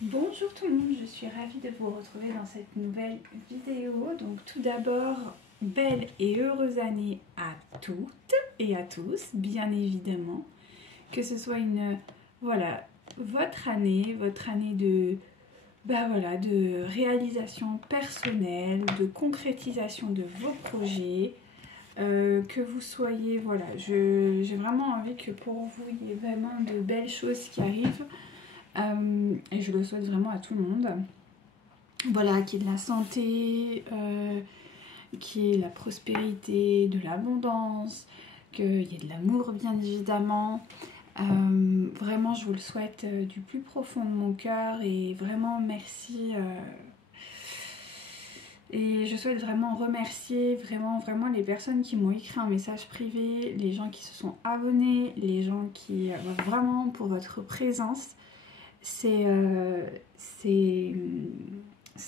Bonjour tout le monde, je suis ravie de vous retrouver dans cette nouvelle vidéo. Donc tout d'abord, belle et heureuse année à toutes et à tous, bien évidemment. Que ce soit votre année de réalisation personnelle, de concrétisation de vos projets. Que vous soyez, j'ai vraiment envie que pour vous, il y ait vraiment de belles choses qui arrivent. Et je le souhaite vraiment à tout le monde. Voilà, qu'il y ait de la santé, qu'il y ait de la prospérité, de l'abondance, qu'il y ait de l'amour bien évidemment. Vraiment, je vous le souhaite du plus profond de mon cœur et vraiment merci. Et je souhaite vraiment remercier vraiment les personnes qui m'ont écrit un message privé, les gens qui se sont abonnés, les gens qui vraiment pour votre présence. Ça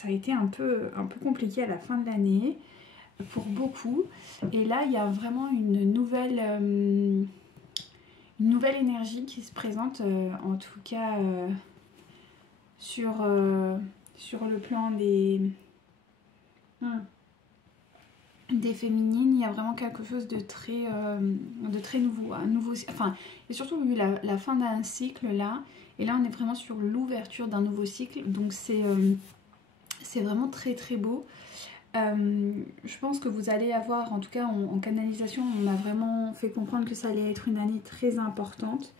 a été un peu compliqué à la fin de l'année pour beaucoup. Et là, il y a vraiment une nouvelle énergie qui se présente, en tout cas sur le plan des féminines. Il y a vraiment quelque chose de très nouveau. Enfin, et surtout eu la fin d'un cycle là. Et là, on est vraiment sur l'ouverture d'un nouveau cycle. Donc, c'est vraiment très beau. Je pense que vous allez avoir, en tout cas en canalisation, on m'a vraiment fait comprendre que ça allait être une année très importante.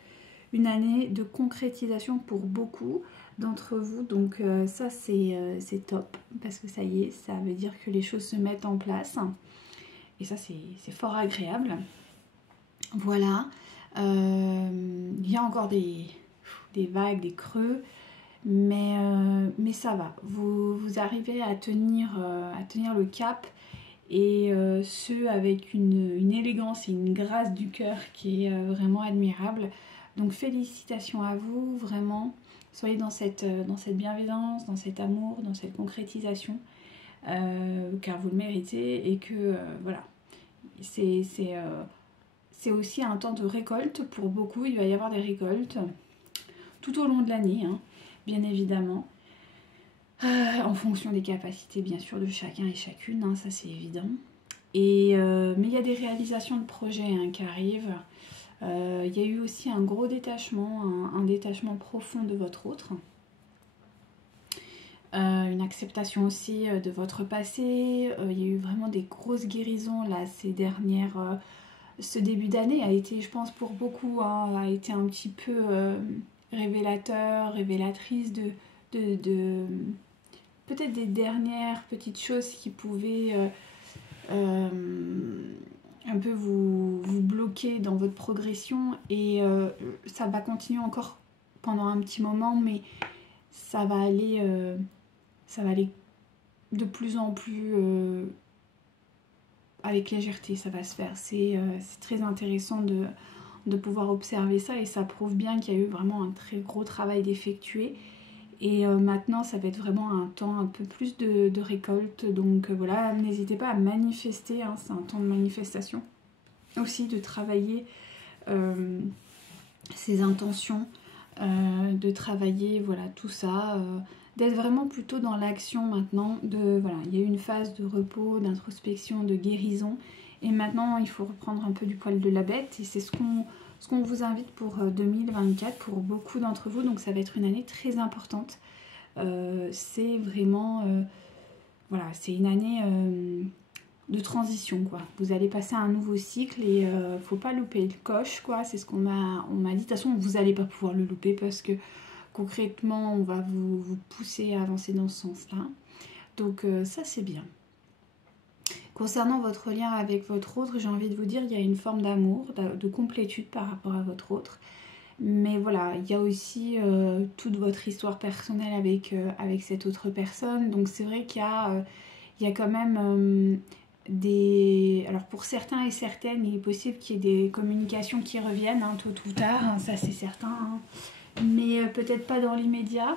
Une année de concrétisation pour beaucoup d'entre vous. Donc, ça, c'est top. Parce que ça y est, ça veut dire que les choses se mettent en place. Et ça, c'est fort agréable. Voilà. Il y a encore des vagues, des creux, mais ça va. Vous arrivez à tenir le cap, et ce avec une élégance et une grâce du cœur qui est vraiment admirable. Donc félicitations à vous, vraiment. Soyez dans cette bienveillance, dans cet amour, dans cette concrétisation, car vous le méritez, et que voilà. C'est aussi un temps de récolte pour beaucoup. Il va y avoir des récoltes tout au long de l'année, hein, bien évidemment, en fonction des capacités bien sûr de chacun et chacune, hein, ça c'est évident. Mais il y a des réalisations de projets qui arrivent. Il y a eu aussi un gros détachement, un détachement profond de votre autre. Une acceptation aussi de votre passé. Il y a eu vraiment des grosses guérisons là ces dernières... ce début d'année a été, je pense pour beaucoup, a été un petit peu révélatrice de peut-être des dernières petites choses qui pouvaient un peu vous bloquer dans votre progression. Et ça va continuer encore pendant un petit moment, mais ça va aller de plus en plus avec légèreté, ça va se faire. C'est très intéressant de pouvoir observer ça, et ça prouve bien qu'il y a eu vraiment un très gros travail d'effectuer. Et maintenant, ça va être vraiment un temps un peu plus de récolte. Donc voilà, n'hésitez pas à manifester, hein, c'est un temps de manifestation. Aussi de travailler ses intentions, de travailler voilà, tout ça, d'être vraiment plutôt dans l'action maintenant. Voilà, il y a eu une phase de repos, d'introspection, de guérison. Et maintenant, il faut reprendre un peu du poil de la bête. Et c'est ce qu'on vous invite pour 2024, pour beaucoup d'entre vous. Donc ça va être une année très importante. C'est vraiment... voilà, c'est une année de transition, quoi. Vous allez passer à un nouveau cycle, et faut pas louper le coche, quoi. C'est ce qu'on m'a dit. De toute façon, vous n'allez pas pouvoir le louper, parce que concrètement, on va vous pousser à avancer dans ce sens-là. Donc ça, c'est bien. Concernant votre lien avec votre autre, j'ai envie de vous dire, il y a une forme d'amour, de complétude par rapport à votre autre. Mais voilà, il y a aussi toute votre histoire personnelle avec cette autre personne. Donc c'est vrai qu'il y a quand même des... Alors pour certains et certaines, il est possible qu'il y ait des communications qui reviennent, hein, tôt ou tard, hein, ça c'est certain. Hein. Mais peut-être pas dans l'immédiat,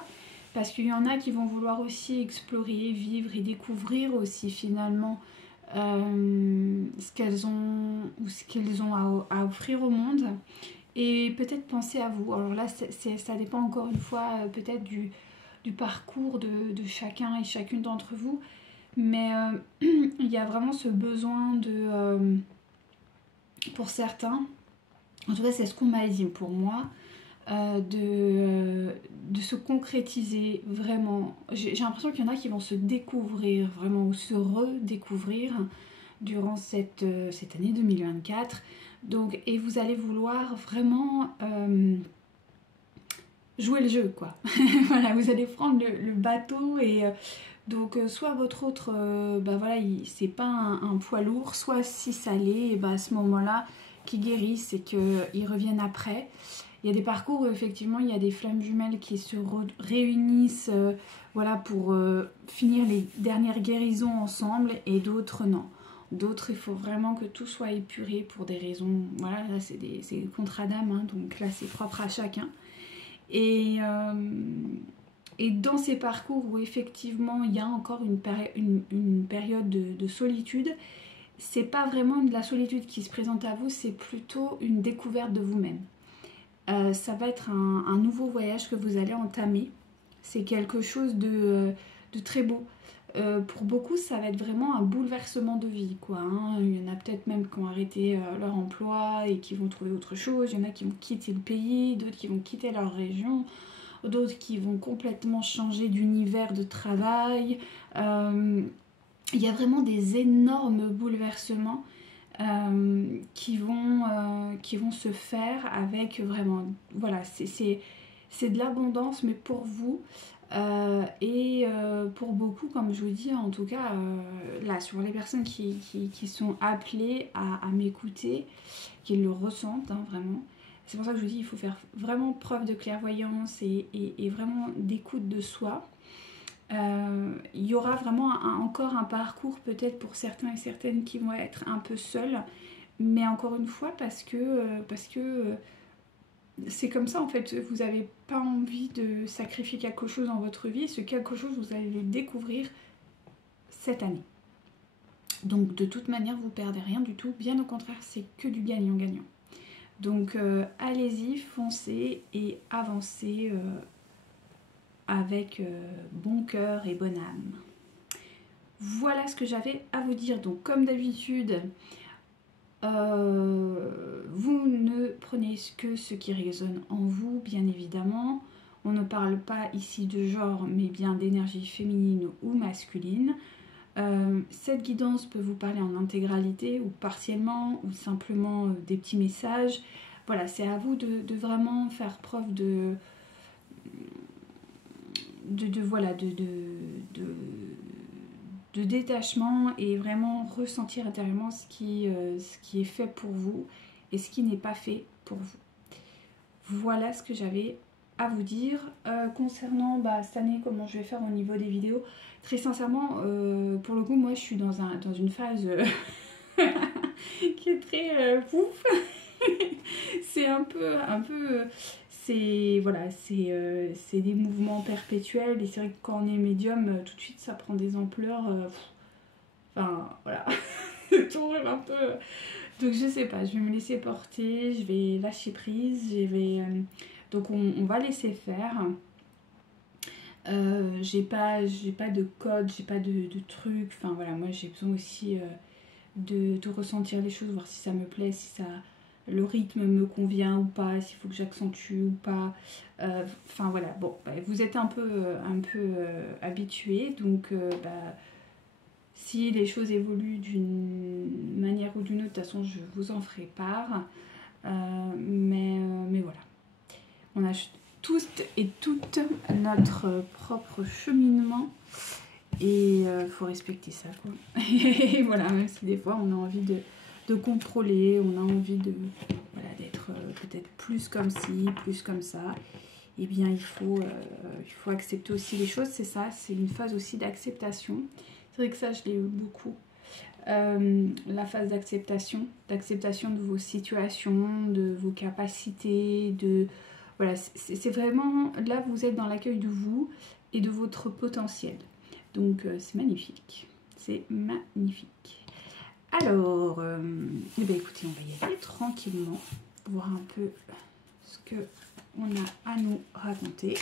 parce qu'il y en a qui vont vouloir aussi explorer, vivre et découvrir aussi finalement ce qu'elles ont à offrir au monde, et peut-être penser à vous. Alors là, ça dépend encore une fois peut-être du parcours de chacun et chacune d'entre vous. Mais il y a vraiment ce besoin de... pour certains, en tout cas c'est ce qu'on m'a dit pour moi, de se concrétiser vraiment. J'ai l'impression qu'il y en a qui vont se découvrir vraiment ou se redécouvrir durant cette année 2024. Donc, et vous allez vouloir vraiment jouer le jeu, quoi. Voilà, vous allez prendre le bateau et donc soit votre autre, bah voilà, c'est pas un poids lourd, soit si ça l'est, et bah à ce moment-là, qu'ils guérissent et qu'ils reviennent après. Il y a des parcours où effectivement il y a des flammes jumelles qui se réunissent voilà, pour finir les dernières guérisons ensemble, et d'autres non. D'autres, il faut vraiment que tout soit épuré pour des raisons, voilà, là c'est des contrats d'âme, hein, donc là c'est propre à chacun. Et dans ces parcours où effectivement il y a encore une période de solitude, c'est pas vraiment de la solitude qui se présente à vous, c'est plutôt une découverte de vous-même. Ça va être un nouveau voyage que vous allez entamer. C'est quelque chose de très beau. Pour beaucoup, ça va être vraiment un bouleversement de vie, quoi, hein. Il y en a peut-être même qui ont arrêté leur emploi et qui vont trouver autre chose. Il y en a qui vont quitter le pays, d'autres qui vont quitter leur région, d'autres qui vont complètement changer d'univers de travail. Il y a vraiment des énormes bouleversements qui vont se faire avec vraiment, voilà, c'est de l'abondance, mais pour vous et pour beaucoup, comme je vous dis, en tout cas là sur les personnes qui sont appelées à m'écouter, qui le ressentent, hein, vraiment. C'est pour ça que je vous dis, il faut faire vraiment preuve de clairvoyance et vraiment d'écoute de soi. Il y aura vraiment encore un parcours peut-être pour certains et certaines qui vont être un peu seuls, mais encore une fois parce que c'est comme ça en fait, vous n'avez pas envie de sacrifier quelque chose dans votre vie, et ce quelque chose vous allez le découvrir cette année. Donc de toute manière vous perdez rien du tout, bien au contraire c'est que du gagnant-gagnant. Donc allez-y, foncez et avancez avec bon cœur et bonne âme. Voilà ce que j'avais à vous dire. Donc comme d'habitude, vous ne prenez que ce qui résonne en vous, bien évidemment. On ne parle pas ici de genre, mais bien d'énergie féminine ou masculine. Cette guidance peut vous parler en intégralité ou partiellement, ou simplement des petits messages. Voilà, c'est à vous de vraiment faire preuve de détachement et vraiment ressentir intérieurement ce qui est fait pour vous et ce qui n'est pas fait pour vous. Voilà ce que j'avais à vous dire. Concernant cette année, comment je vais faire au niveau des vidéos, très sincèrement, pour le coup, moi je suis dans une phase qui est très pouf. C'est un peu c'est voilà, c'est des mouvements perpétuels, et c'est vrai que quand on est médium, tout de suite ça prend des ampleurs, enfin voilà, toujours un peu. Donc je sais pas, je vais me laisser porter, je vais lâcher prise, donc on va laisser faire. J'ai pas de code, j'ai pas de truc, enfin voilà, moi j'ai besoin aussi de ressentir les choses, voir si ça me plaît, si le rythme me convient ou pas, s'il faut que j'accentue ou pas. Enfin voilà, bon, vous êtes un peu habitués, donc si les choses évoluent d'une manière ou d'une autre, de toute façon je vous en ferai part. Mais voilà, on a tous et toutes notre propre cheminement, et il faut respecter ça, quoi. Et voilà, même si des fois on a envie de contrôler, on a envie d'être peut-être plus comme ci, plus comme ça, et bien il faut accepter aussi les choses, c'est ça, c'est une phase aussi d'acceptation. C'est vrai que ça je l'ai eu beaucoup, la phase d'acceptation de vos situations, de vos capacités, voilà, c'est vraiment, là vous êtes dans l'accueil de vous et de votre potentiel, donc c'est magnifique, c'est magnifique. Alors, écoutez, on va y aller tranquillement, voir un peu ce qu'on a à nous raconter.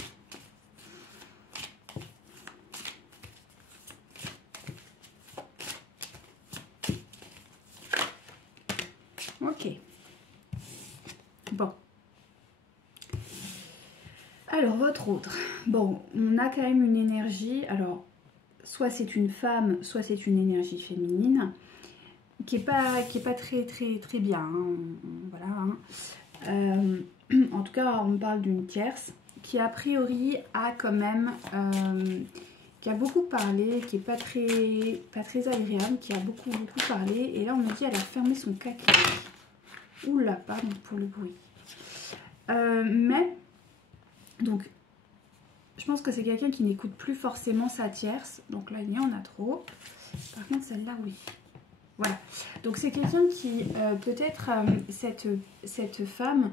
Alors, votre autre. Bon, on a quand même une énergie. Alors, soit c'est une femme, soit c'est une énergie féminine qui est pas très bien. Hein. Voilà. Hein. En tout cas, on me parle d'une tierce qui a priori a quand même, qui a beaucoup parlé, qui est pas très agréable, qui a beaucoup parlé. Et là, on me dit elle a fermé son caca. Oula, pardon pour le bruit. Mais donc, je pense que c'est quelqu'un qui n'écoute plus forcément sa tierce. Donc là, il y en a trop. Par contre, celle-là, oui. Voilà. Donc c'est quelqu'un qui, peut-être, cette femme,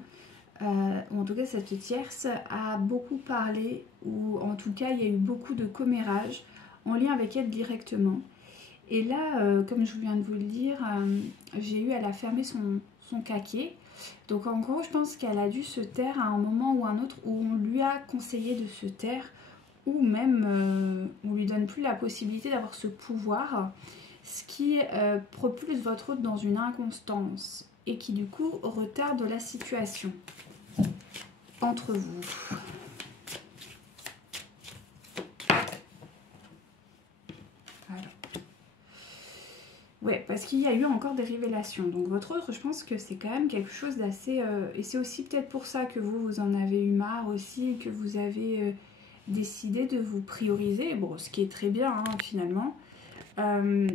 ou en tout cas cette tierce, a beaucoup parlé, ou en tout cas, il y a eu beaucoup de commérages en lien avec elle directement. Et là, comme je viens de vous le dire, elle a fermé son caquet. Donc en gros, je pense qu'elle a dû se taire à un moment ou un autre où on lui a conseillé de se taire, ou même on lui donne plus la possibilité d'avoir ce pouvoir, ce qui propulse votre hôte dans une inconstance et qui du coup retarde la situation entre vous. Ouais, parce qu'il y a eu encore des révélations. Donc votre autre, je pense que c'est quand même quelque chose d'assez... et c'est aussi peut-être pour ça que vous en avez eu marre aussi, et que vous avez décidé de vous prioriser. Bon, ce qui est très bien, hein, finalement. Parce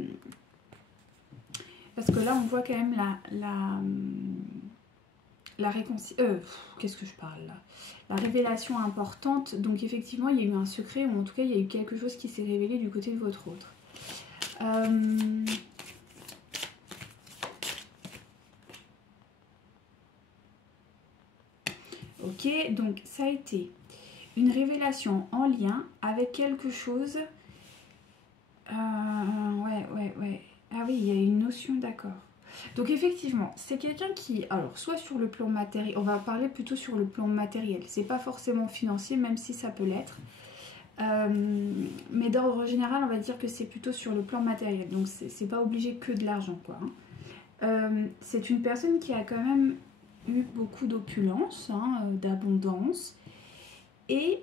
que là, on voit quand même la réconciliation... qu'est-ce que je parle là? La révélation importante. Donc effectivement, il y a eu un secret, ou en tout cas, il y a eu quelque chose qui s'est révélé du côté de votre autre. Ok, donc ça a été une révélation en lien avec quelque chose... ouais. Ah oui, il y a une notion, d'accord. Donc effectivement, c'est quelqu'un qui... Alors, soit sur le plan matériel... On va parler plutôt sur le plan matériel. C'est pas forcément financier, même si ça peut l'être. Mais d'ordre général, on va dire que c'est plutôt sur le plan matériel. Donc c'est pas obligé que de l'argent, quoi. Hein. C'est une personne qui a quand même eu beaucoup d'opulence, hein, d'abondance. Et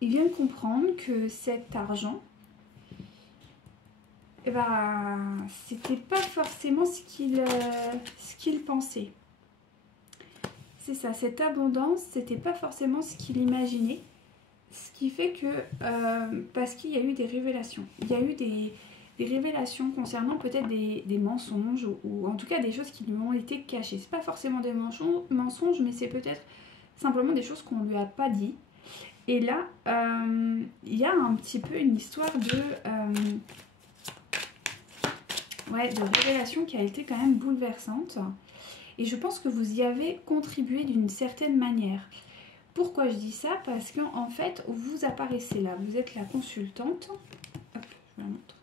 il vient de comprendre que cet argent, eh ben, c'était pas forcément ce qu'il pensait. C'est ça, cette abondance, c'était pas forcément ce qu'il imaginait. Ce qui fait que, parce qu'il y a eu des révélations. Il y a eu des révélations concernant peut-être des mensonges, ou en tout cas des choses qui lui ont été cachées. C'est pas forcément des mensonges, mais c'est peut-être simplement des choses qu'on lui a pas dit. Et là, il y a un petit peu une histoire de révélation qui a été quand même bouleversante. Et je pense que vous y avez contribué d'une certaine manière. Pourquoi je dis ça? Parce qu'en fait, vous apparaissez là. Vous êtes la consultante. Hop, je vous la montre.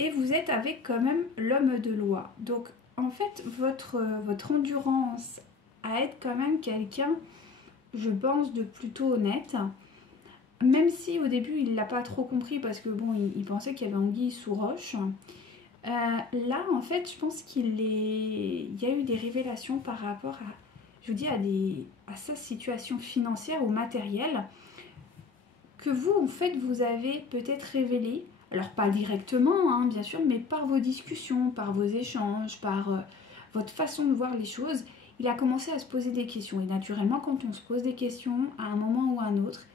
Et vous êtes avec quand même l'homme de loi. Donc, en fait, votre endurance à être quand même quelqu'un, je pense, de plutôt honnête. Même si au début, il ne l'a pas trop compris parce que bon, il pensait qu'il y avait anguille sous roche. Là, en fait, je pense qu'il y a eu des révélations par rapport à, je vous dis, à sa situation financière ou matérielle que vous, en fait, vous avez peut-être révélé. Alors, pas directement, hein, bien sûr, mais par vos discussions, par vos échanges, par votre façon de voir les choses, il a commencé à se poser des questions. Et naturellement, quand on se pose des questions, à un moment ou à un autre,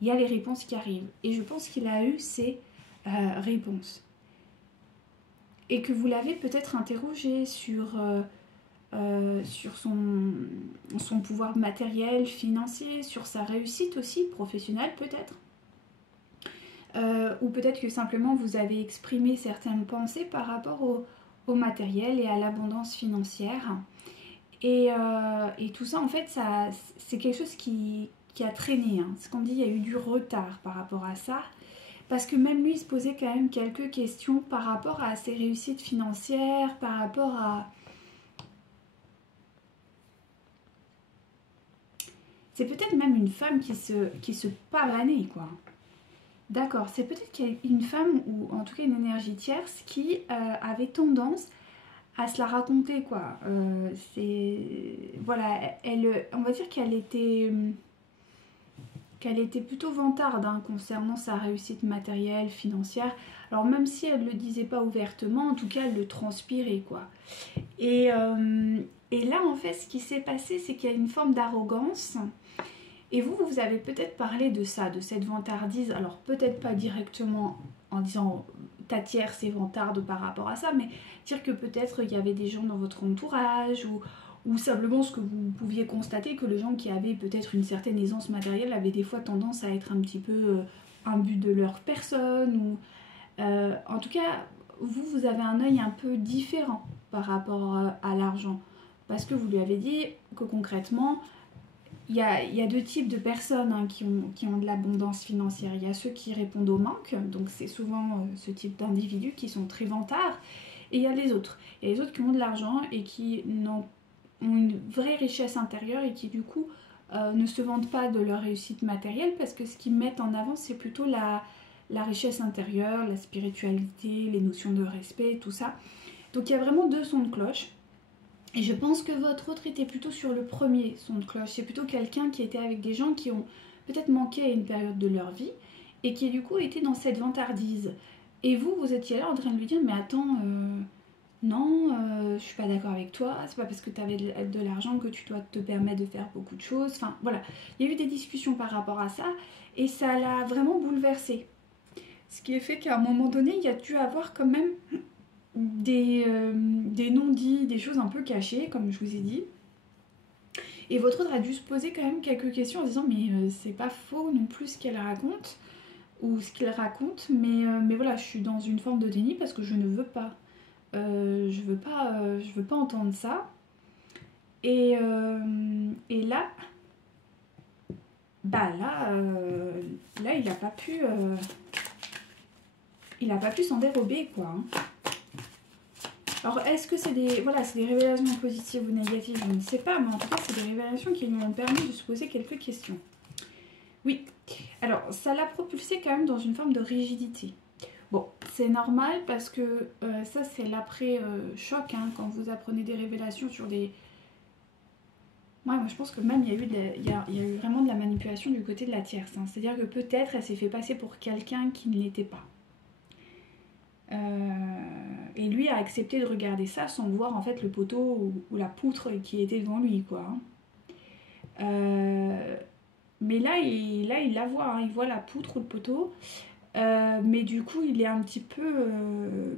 il y a les réponses qui arrivent. Et je pense qu'il a eu ces réponses. Et que vous l'avez peut-être interrogé sur son pouvoir matériel, financier, sur sa réussite aussi, professionnelle peut-être. Ou peut-être que simplement vous avez exprimé certaines pensées par rapport au matériel et à l'abondance financière. Et tout ça, en fait, c'est quelque chose qui a traîné. Hein. Ce qu'on dit, il y a eu du retard par rapport à ça. Parce que même lui, il se posait quand même quelques questions par rapport à ses réussites financières, par rapport à... C'est peut-être même une femme qui se pavanait, quoi. D'accord, c'est peut-être qu'il y a une femme, ou en tout cas une énergie tierce, qui avait tendance à se la raconter, quoi. Voilà, on va dire qu'elle était plutôt vantarde hein, concernant sa réussite matérielle, financière. Alors même si elle ne le disait pas ouvertement, en tout cas elle le transpirait quoi. Et là en fait ce qui s'est passé c'est qu'il y a une forme d'arrogance. Et vous avez peut-être parlé de ça, de cette vantardise. Alors peut-être pas directement en disant ta tierce est vantarde par rapport à ça, mais dire que peut-être il y avait des gens dans votre entourage ou simplement ce que vous pouviez constater que les gens qui avaient peut-être une certaine aisance matérielle avaient des fois tendance à être un petit peu imbus de leur personne ou en tout cas vous avez un œil un peu différent par rapport à l'argent parce que vous lui avez dit que concrètement il y a deux types de personnes hein, qui ont de l'abondance financière. Il y a ceux qui répondent au manque, donc c'est souvent ce type d'individus qui sont très vantards, et il y a les autres. Il y a les autres qui ont de l'argent et qui ont une vraie richesse intérieure et qui du coup ne se vantent pas de leur réussite matérielle parce que ce qu'ils mettent en avant c'est plutôt la richesse intérieure, la spiritualité, les notions de respect, tout ça. Donc il y a vraiment deux sons de cloche. Et je pense que votre autre était plutôt sur le premier son de cloche. C'est plutôt quelqu'un qui était avec des gens qui ont peut-être manqué à une période de leur vie et qui du coup était dans cette vantardise. Et vous étiez là en train de lui dire mais attends, non, je suis pas d'accord avec toi, c'est pas parce que tu avais de l'argent que tu dois te permettre de faire beaucoup de choses. Enfin voilà, il y a eu des discussions par rapport à ça et ça l'a vraiment bouleversée. Ce qui est fait qu'à un moment donné, il y a dû avoir quand même des non-dits, des choses un peu cachées, comme je vous ai dit. Et votre autre a dû se poser quand même quelques questions en disant mais c'est pas faux non plus ce qu'elle raconte ou ce qu'il raconte, mais voilà, je suis dans une forme de déni parce que je ne veux pas. Je veux pas entendre ça. Et là, là il a pas pu s'en dérober quoi. Hein. Alors, est-ce que c'est des révélations positives ou négatives? Je ne sais pas, mais en tout cas, c'est des révélations qui lui ont permis de se poser quelques questions. Oui, alors, ça l'a propulsé quand même dans une forme de rigidité. Bon, c'est normal parce que ça, c'est l'après-choc, hein, quand vous apprenez des révélations sur des... Ouais, moi, je pense que même il y a eu vraiment de la manipulation du côté de la tierce. Hein. C'est-à-dire que peut-être elle s'est fait passer pour quelqu'un qui ne l'était pas. Et lui a accepté de regarder ça sans voir en fait le poteau ou la poutre qui était devant lui quoi. Mais là il la voit, hein, il voit la poutre ou le poteau, mais du coup il est un petit peu,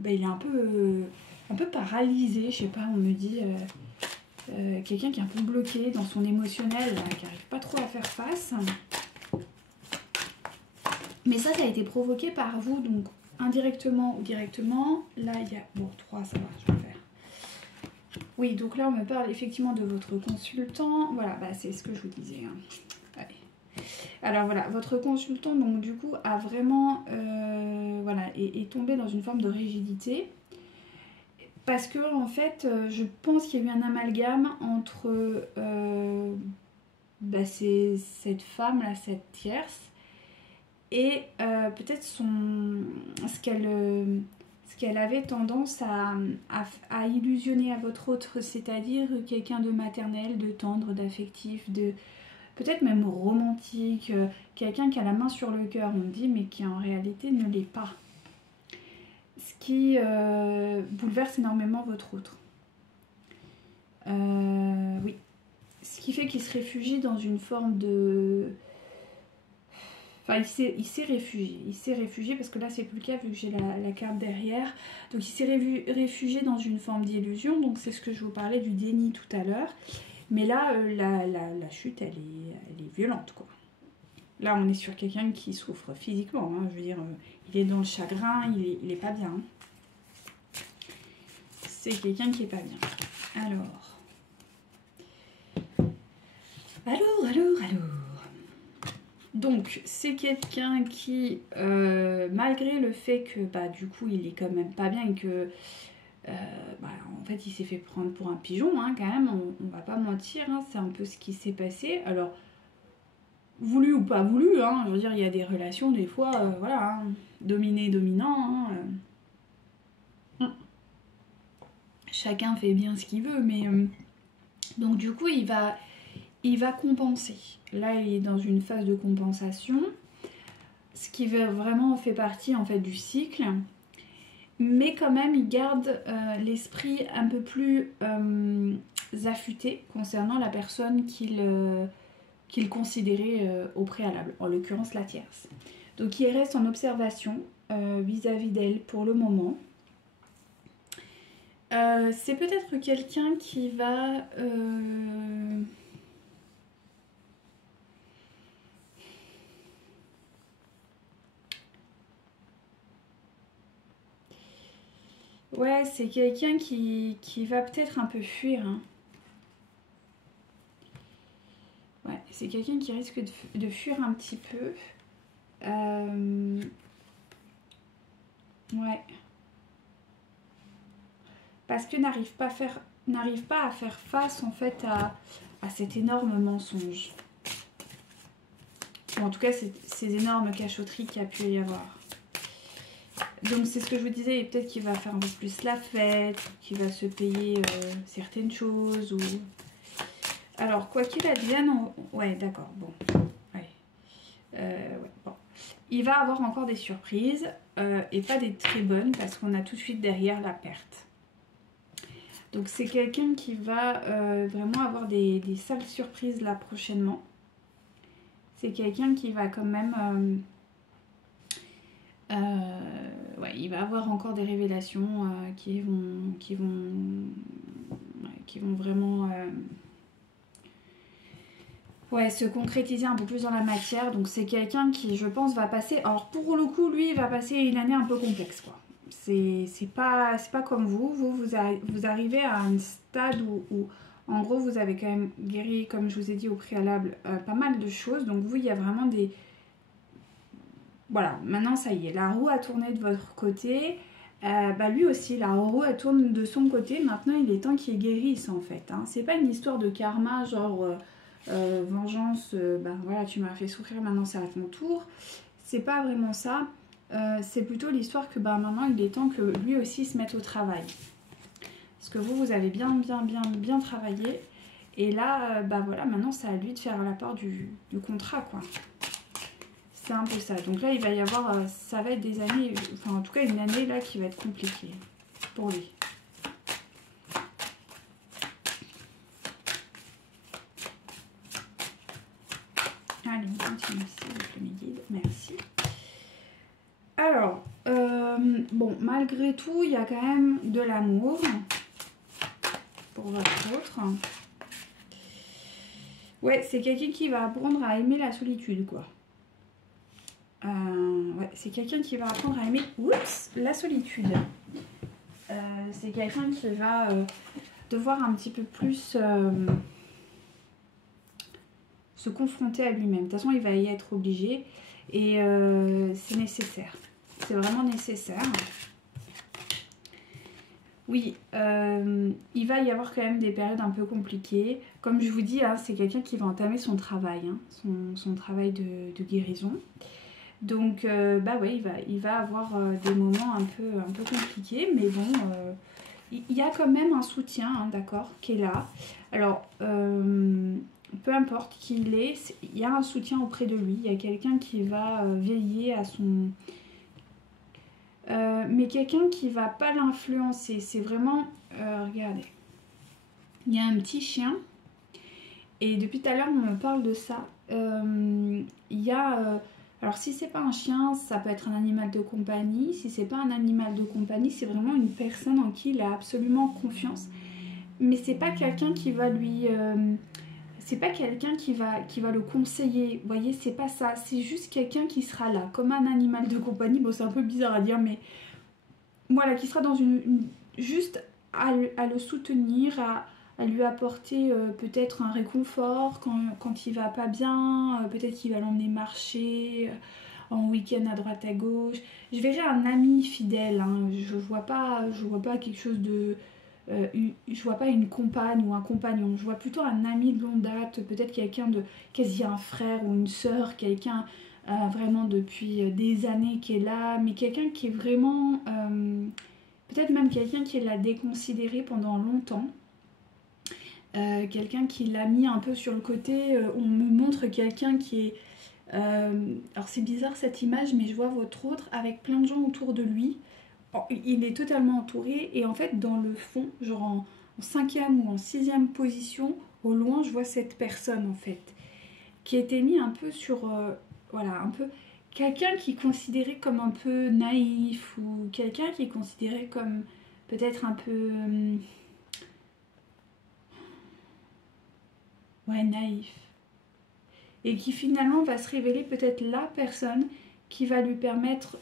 il est un peu paralysé, je sais pas, on me dit quelqu'un qui est un peu bloqué dans son émotionnel, qui n'arrive pas trop à faire face. Mais ça a été provoqué par vous donc. Indirectement ou directement, là il y a... Bon, 3, ça va, je vais faire. Oui, donc là on me parle effectivement de votre consultant. Voilà, c'est ce que je vous disais. Hein. Allez. Alors voilà, votre consultant, donc du coup, a vraiment... est tombé dans une forme de rigidité. Parce que, en fait, je pense qu'il y a eu un amalgame entre cette femme-là, cette tierce, et peut-être ce qu'elle avait tendance à illusionner à votre autre, c'est-à-dire quelqu'un de maternel, de tendre, d'affectif, de peut-être même romantique, quelqu'un qui a la main sur le cœur, on dit, mais qui en réalité ne l'est pas. Ce qui bouleverse énormément votre autre. Oui. Ce qui fait qu'il se réfugie dans une forme de... Enfin, il s'est réfugié parce que là, c'est plus le cas vu que j'ai la carte derrière. Donc, il s'est réfugié dans une forme d'illusion. Donc, c'est ce que je vous parlais du déni tout à l'heure. Mais là, la chute, elle est violente, quoi. Là, on est sur quelqu'un qui souffre physiquement. Hein. Je veux dire, il est dans le chagrin, il est pas bien. Hein. C'est quelqu'un qui est pas bien. Alors. Donc, c'est quelqu'un qui, malgré le fait que, du coup, il est quand même pas bien et que, en fait, il s'est fait prendre pour un pigeon, hein, quand même, on va pas mentir, hein, c'est un peu ce qui s'est passé. Alors, voulu ou pas voulu, hein, je veux dire, il y a des relations, des fois, dominé-dominant, chacun fait bien ce qu'il veut, mais donc du coup il va compenser. Là il est dans une phase de compensation, ce qui vraiment fait partie en fait du cycle, mais quand même il garde l'esprit un peu plus affûté concernant la personne qu'il considérait au préalable, en l'occurrence la tierce. Donc il reste en observation vis-à-vis d'elle pour le moment. C'est peut-être quelqu'un qui va... Ouais, c'est quelqu'un qui va peut-être un peu fuir. Hein. Ouais, c'est quelqu'un qui risque de fuir un petit peu. Ouais. Parce que n'arrive pas à faire face en fait à cet énorme mensonge. Ou en tout cas, ces énormes cachotteries qu'il y a pu y avoir. Donc c'est ce que je vous disais, peut-être qu'il va faire un peu plus la fête, qu'il va se payer certaines choses. Ou... Alors, quoi qu'il advienne, ouais, d'accord, bon. Ouais. Ouais, bon. Il va avoir encore des surprises, et pas des très bonnes, parce qu'on a tout de suite derrière la perte. Donc c'est quelqu'un qui va vraiment avoir des sales surprises là prochainement. C'est quelqu'un qui va quand même... ouais, il va avoir encore des révélations qui vont vraiment ouais, se concrétiser un peu plus dans la matière. Donc c'est quelqu'un qui, je pense, va passer... Alors pour le coup, lui, il va passer une année un peu complexe, quoi. C'est pas comme vous arrivez à un stade où en gros vous avez quand même guéri, comme je vous ai dit au préalable, pas mal de choses. Donc vous, il y a vraiment des... Voilà, maintenant ça y est, la roue a tourné de votre côté. Bah lui aussi, la roue elle tourne de son côté. Maintenant il est temps qu'il guérisse en fait. Hein. C'est pas une histoire de karma, genre vengeance, bah voilà, tu m'as fait souffrir, maintenant c'est à ton tour. C'est pas vraiment ça. C'est plutôt l'histoire que bah, maintenant il est temps que lui aussi se mette au travail. Parce que vous avez bien travaillé. Et là, bah voilà, maintenant c'est à lui de faire la part du contrat, quoi. C'est un peu ça. Donc là, il va y avoir, ça va être des années, enfin en tout cas une année là qui va être compliquée pour lui. Allez, on continue ici avec le guide. Merci. Alors, bon, malgré tout, il y a quand même de l'amour pour votre autre. Ouais, c'est quelqu'un qui va apprendre à aimer la solitude, quoi. Ouais, c'est quelqu'un qui va apprendre à aimer la solitude. C'est quelqu'un qui va devoir un petit peu plus se confronter à lui-même. De toute façon, il va y être obligé et c'est nécessaire. C'est vraiment nécessaire. Oui, il va y avoir quand même des périodes un peu compliquées. Comme je vous dis, hein, c'est quelqu'un qui va entamer son travail, hein, son travail de guérison. Donc, bah ouais, il va avoir des moments un peu compliqués, mais bon, il y a quand même un soutien, hein, d'accord, qui est là. Alors, peu importe qui il est, il y a un soutien auprès de lui. Il y a quelqu'un qui va veiller à son... mais quelqu'un qui va pas l'influencer. C'est vraiment... regardez. Il y a un petit chien. Et depuis tout à l'heure, on me parle de ça. Il y a... alors si c'est pas un chien, ça peut être un animal de compagnie. Si c'est pas un animal de compagnie, c'est vraiment une personne en qui il a absolument confiance. Mais c'est pas quelqu'un qui va lui... c'est pas quelqu'un qui va le conseiller. Vous voyez, c'est pas ça. C'est juste quelqu'un qui sera là, comme un animal de compagnie. Bon, c'est un peu bizarre à dire, mais... Voilà, qui sera dans juste à le soutenir, à lui apporter peut-être un réconfort quand il va pas bien, peut-être qu'il va l'emmener marcher en week-end à droite à gauche. Je verrai un ami fidèle, hein. Je vois pas quelque chose de... je vois pas une compagne ou un compagnon, je vois plutôt un ami de longue date, peut-être quelqu'un de quasi un frère ou une sœur, quelqu'un vraiment depuis des années qui est là, mais quelqu'un qui est vraiment... peut-être même quelqu'un qui l'a déconsidéré pendant longtemps. Quelqu'un qui l'a mis un peu sur le côté. On me montre quelqu'un qui est... alors c'est bizarre cette image, mais je vois votre autre avec plein de gens autour de lui. Il est totalement entouré et en fait dans le fond, genre en 5e ou en 6e position, au loin je vois cette personne en fait, qui était mis un peu sur... voilà, un peu... Quelqu'un qui est considéré comme un peu naïf ou quelqu'un qui est considéré comme peut-être un peu... ouais, naïf. Et qui finalement va se révéler peut-être la personne qui va lui permettre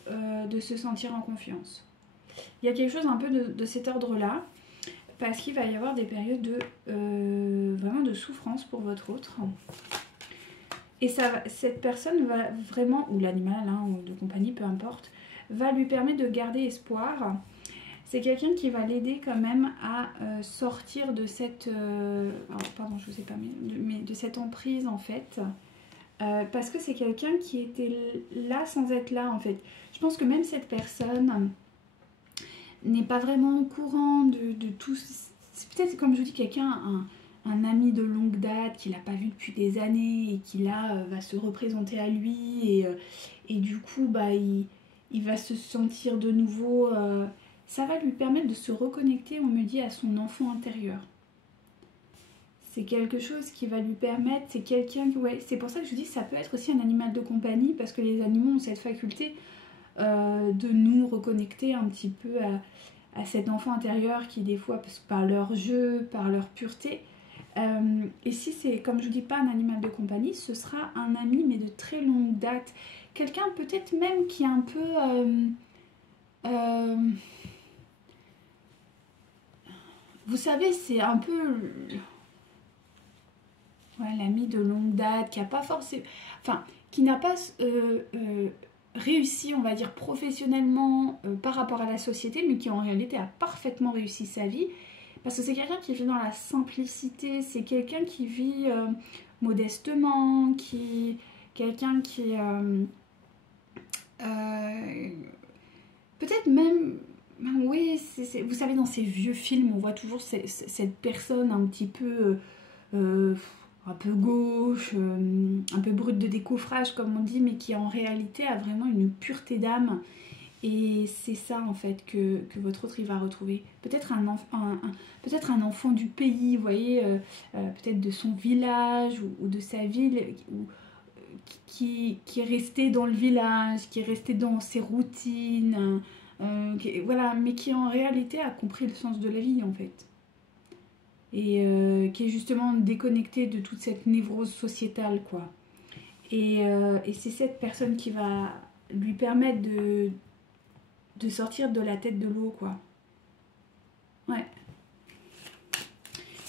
de se sentir en confiance. Il y a quelque chose un peu de cet ordre-là, parce qu'il va y avoir des périodes de vraiment de souffrance pour votre autre. Et cette personne va vraiment, ou l'animal, hein, ou de compagnie, peu importe, va lui permettre de garder espoir. C'est quelqu'un qui va l'aider quand même à sortir de cette... alors, pardon, je ne sais pas, mais de cette emprise en fait. Parce que c'est quelqu'un qui était là sans être là en fait. Je pense que même cette personne n'est pas vraiment au courant de tout. C'est peut-être, comme je vous dis, quelqu'un, un ami de longue date qu'il n'a pas vu depuis des années et qui là va se représenter à lui et du coup bah, il va se sentir de nouveau... ça va lui permettre de se reconnecter, on me dit, à son enfant intérieur. C'est quelque chose qui va lui permettre, c'est quelqu'un... Ouais, c'est pour ça que je vous dis, ça peut être aussi un animal de compagnie, parce que les animaux ont cette faculté de nous reconnecter un petit peu à cet enfant intérieur qui, des fois, par leur jeu, par leur pureté... et si c'est, comme je vous dis, pas un animal de compagnie, ce sera un ami, mais de très longue date. Quelqu'un peut-être même qui est un peu... vous savez, c'est un peu... ouais, l'ami de longue date, qui a pas forcément... Enfin, qui n'a pas réussi, on va dire, professionnellement par rapport à la société, mais qui en réalité a parfaitement réussi sa vie. Parce que c'est quelqu'un qui vit dans la simplicité, c'est quelqu'un qui vit modestement, quelqu'un qui... peut-être même... oui, vous savez, dans ces vieux films, on voit toujours cette personne un petit peu... un peu gauche, un peu brute de décoffrage comme on dit, mais qui en réalité a vraiment une pureté d'âme. Et c'est ça en fait que votre autre il va retrouver. Peut-être peut-être un enfant du pays, vous voyez, peut-être de son village ou de sa ville, qui est resté dans le village, qui est resté dans ses routines, voilà, mais qui en réalité a compris le sens de la vie en fait. Et qui est justement déconnecté de toute cette névrose sociétale quoi. Et c'est cette personne qui va lui permettre de sortir de la tête de l'eau quoi. Ouais.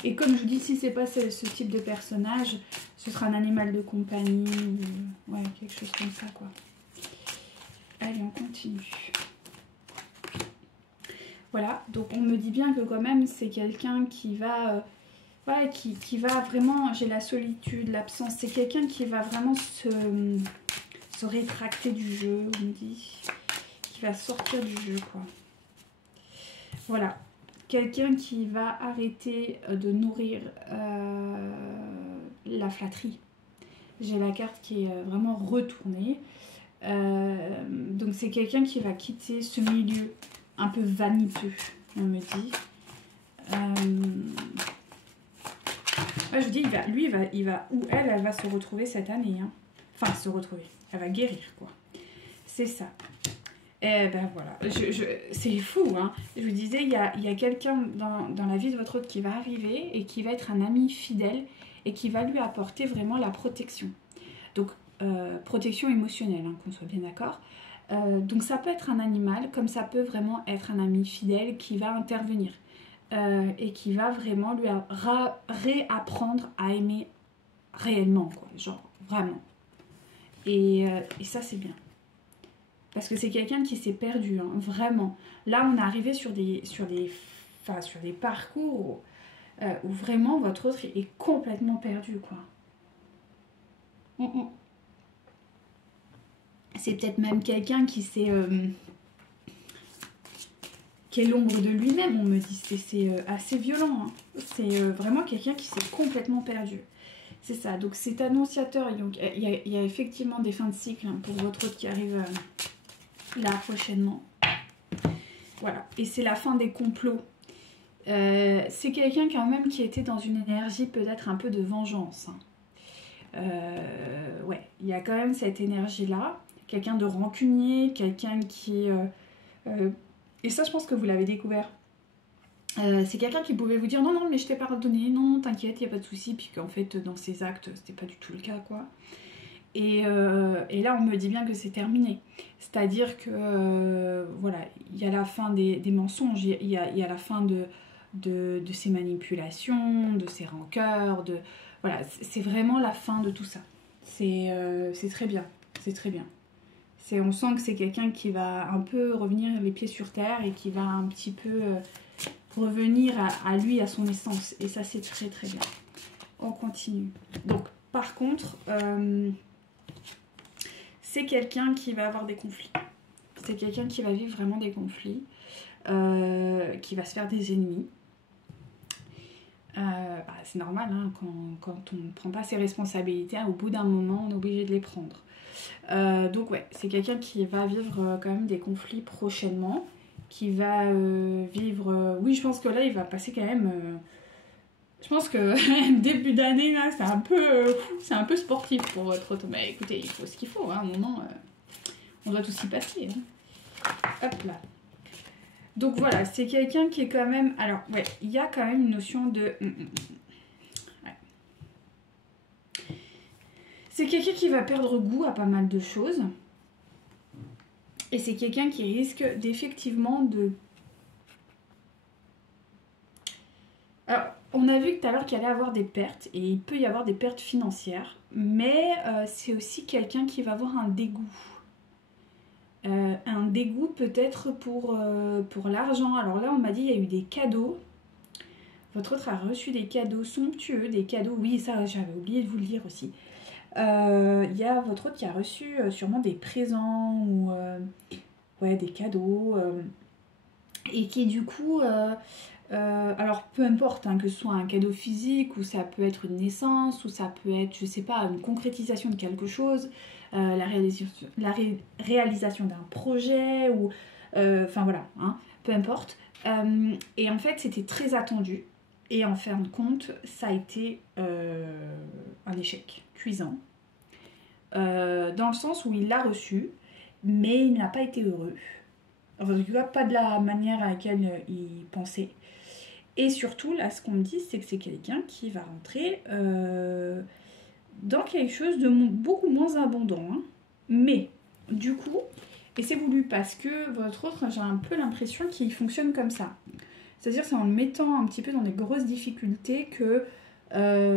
Et comme je vous dis, si c'est pas ce type de personnage, ce sera un animal de compagnie ou ouais, quelque chose comme ça quoi. Allez, on continue. Voilà, donc on me dit bien que quand même c'est quelqu'un qui va ouais, qui va vraiment, j'ai la solitude, l'absence, c'est quelqu'un qui va vraiment se rétracter du jeu, on me dit, qui va sortir du jeu quoi. Voilà, quelqu'un qui va arrêter de nourrir la flatterie. J'ai la carte qui est vraiment retournée. Donc c'est quelqu'un qui va quitter ce milieu un peu vaniteux, on me dit. Ouais, je vous dis, il va ou elle va se retrouver cette année. Hein. Enfin, se retrouver. Elle va guérir, quoi. C'est ça. Et ben voilà. C'est fou, hein. Je vous disais, il y a quelqu'un dans la vie de votre autre qui va arriver et qui va être un ami fidèle et qui va lui apporter vraiment la protection. Donc, protection émotionnelle, hein, qu'on soit bien d'accord. Donc ça peut être un animal, comme ça peut vraiment être un ami fidèle qui va intervenir et qui va vraiment lui réapprendre à aimer réellement, quoi, genre vraiment. Et ça c'est bien. Parce que c'est quelqu'un qui s'est perdu, hein, vraiment. Là on est arrivé sur des parcours où vraiment votre autre est complètement perdu, quoi. C'est peut-être même quelqu'un qui s'est qui est l'ombre de lui-même, on me dit. C'est assez violent. Hein. C'est vraiment quelqu'un qui s'est complètement perdu. C'est ça. Donc c'est annonciateur. Donc, il y a effectivement des fins de cycle hein, pour votre autre qui arrive là prochainement. Voilà. Et c'est la fin des complots. C'est quelqu'un quand même qui était dans une énergie peut-être un peu de vengeance. Hein. Ouais, il y a quand même cette énergie-là. Quelqu'un de rancunier, quelqu'un qui... et ça, je pense que vous l'avez découvert. C'est quelqu'un qui pouvait vous dire non, non, mais je t'ai pardonné, non, t'inquiète, il n'y a pas de souci. Puis qu'en fait, dans ses actes, c'était pas du tout le cas, quoi. Et là, on me dit bien que c'est terminé. C'est-à-dire que, voilà, il y a la fin des mensonges, il y a la fin de ces manipulations, de ces rancœurs, voilà, c'est vraiment la fin de tout ça. C'est très bien, c'est très bien. On sent que c'est quelqu'un qui va un peu revenir les pieds sur terre et qui va un petit peu revenir à lui, à son essence. Et ça, c'est très très bien. On continue. Donc, par contre, c'est quelqu'un qui va avoir des conflits. C'est quelqu'un qui va vivre vraiment des conflits, qui va se faire des ennemis. C'est normal, hein, quand on ne prend pas ses responsabilités, hein, au bout d'un moment, on est obligé de les prendre. Donc ouais, c'est quelqu'un qui va vivre quand même des conflits prochainement, qui va vivre... oui, je pense que là, il va passer quand même... je pense que début d'année, là, c'est un peu sportif pour votre auto. Mais écoutez, il faut ce qu'il faut, hein, à un moment, on doit tous y passer. Hein. Hop là. Donc voilà, c'est quelqu'un qui est quand même... Alors, ouais, il y a quand même une notion de... Ouais. C'est quelqu'un qui va perdre goût à pas mal de choses. Et c'est quelqu'un qui risque d'effectivement de... Alors, on a vu tout à l'heure qu'il allait avoir des pertes. Et il peut y avoir des pertes financières. Mais c'est aussi quelqu'un qui va avoir un dégoût. Un dégoût peut-être pour l'argent. Alors là, on m'a dit qu'il y a eu des cadeaux. Votre autre a reçu des cadeaux somptueux, des cadeaux... Oui, ça, j'avais oublié de vous le dire aussi. Il y a votre autre qui a reçu sûrement des présents ou ouais, des cadeaux. Et qui, du coup... alors, peu importe, hein, que ce soit un cadeau physique, ou ça peut être une naissance, ou ça peut être, je sais pas, une concrétisation de quelque chose... la réalisation d'un projet ou enfin voilà, hein, peu importe. Et en fait, c'était très attendu. Et en fin de compte, ça a été un échec cuisant. Dans le sens où il l'a reçu, mais il n'a pas été heureux. Enfin, en tout cas, pas de la manière à laquelle il pensait. Et surtout, là, ce qu'on me dit, c'est que c'est quelqu'un qui va rentrer... dans quelque chose de beaucoup moins abondant. Hein. Mais, du coup, et c'est voulu parce que votre autre, j'ai un peu l'impression qu'il fonctionne comme ça. C'est-à-dire c'est en le mettant un petit peu dans des grosses difficultés que,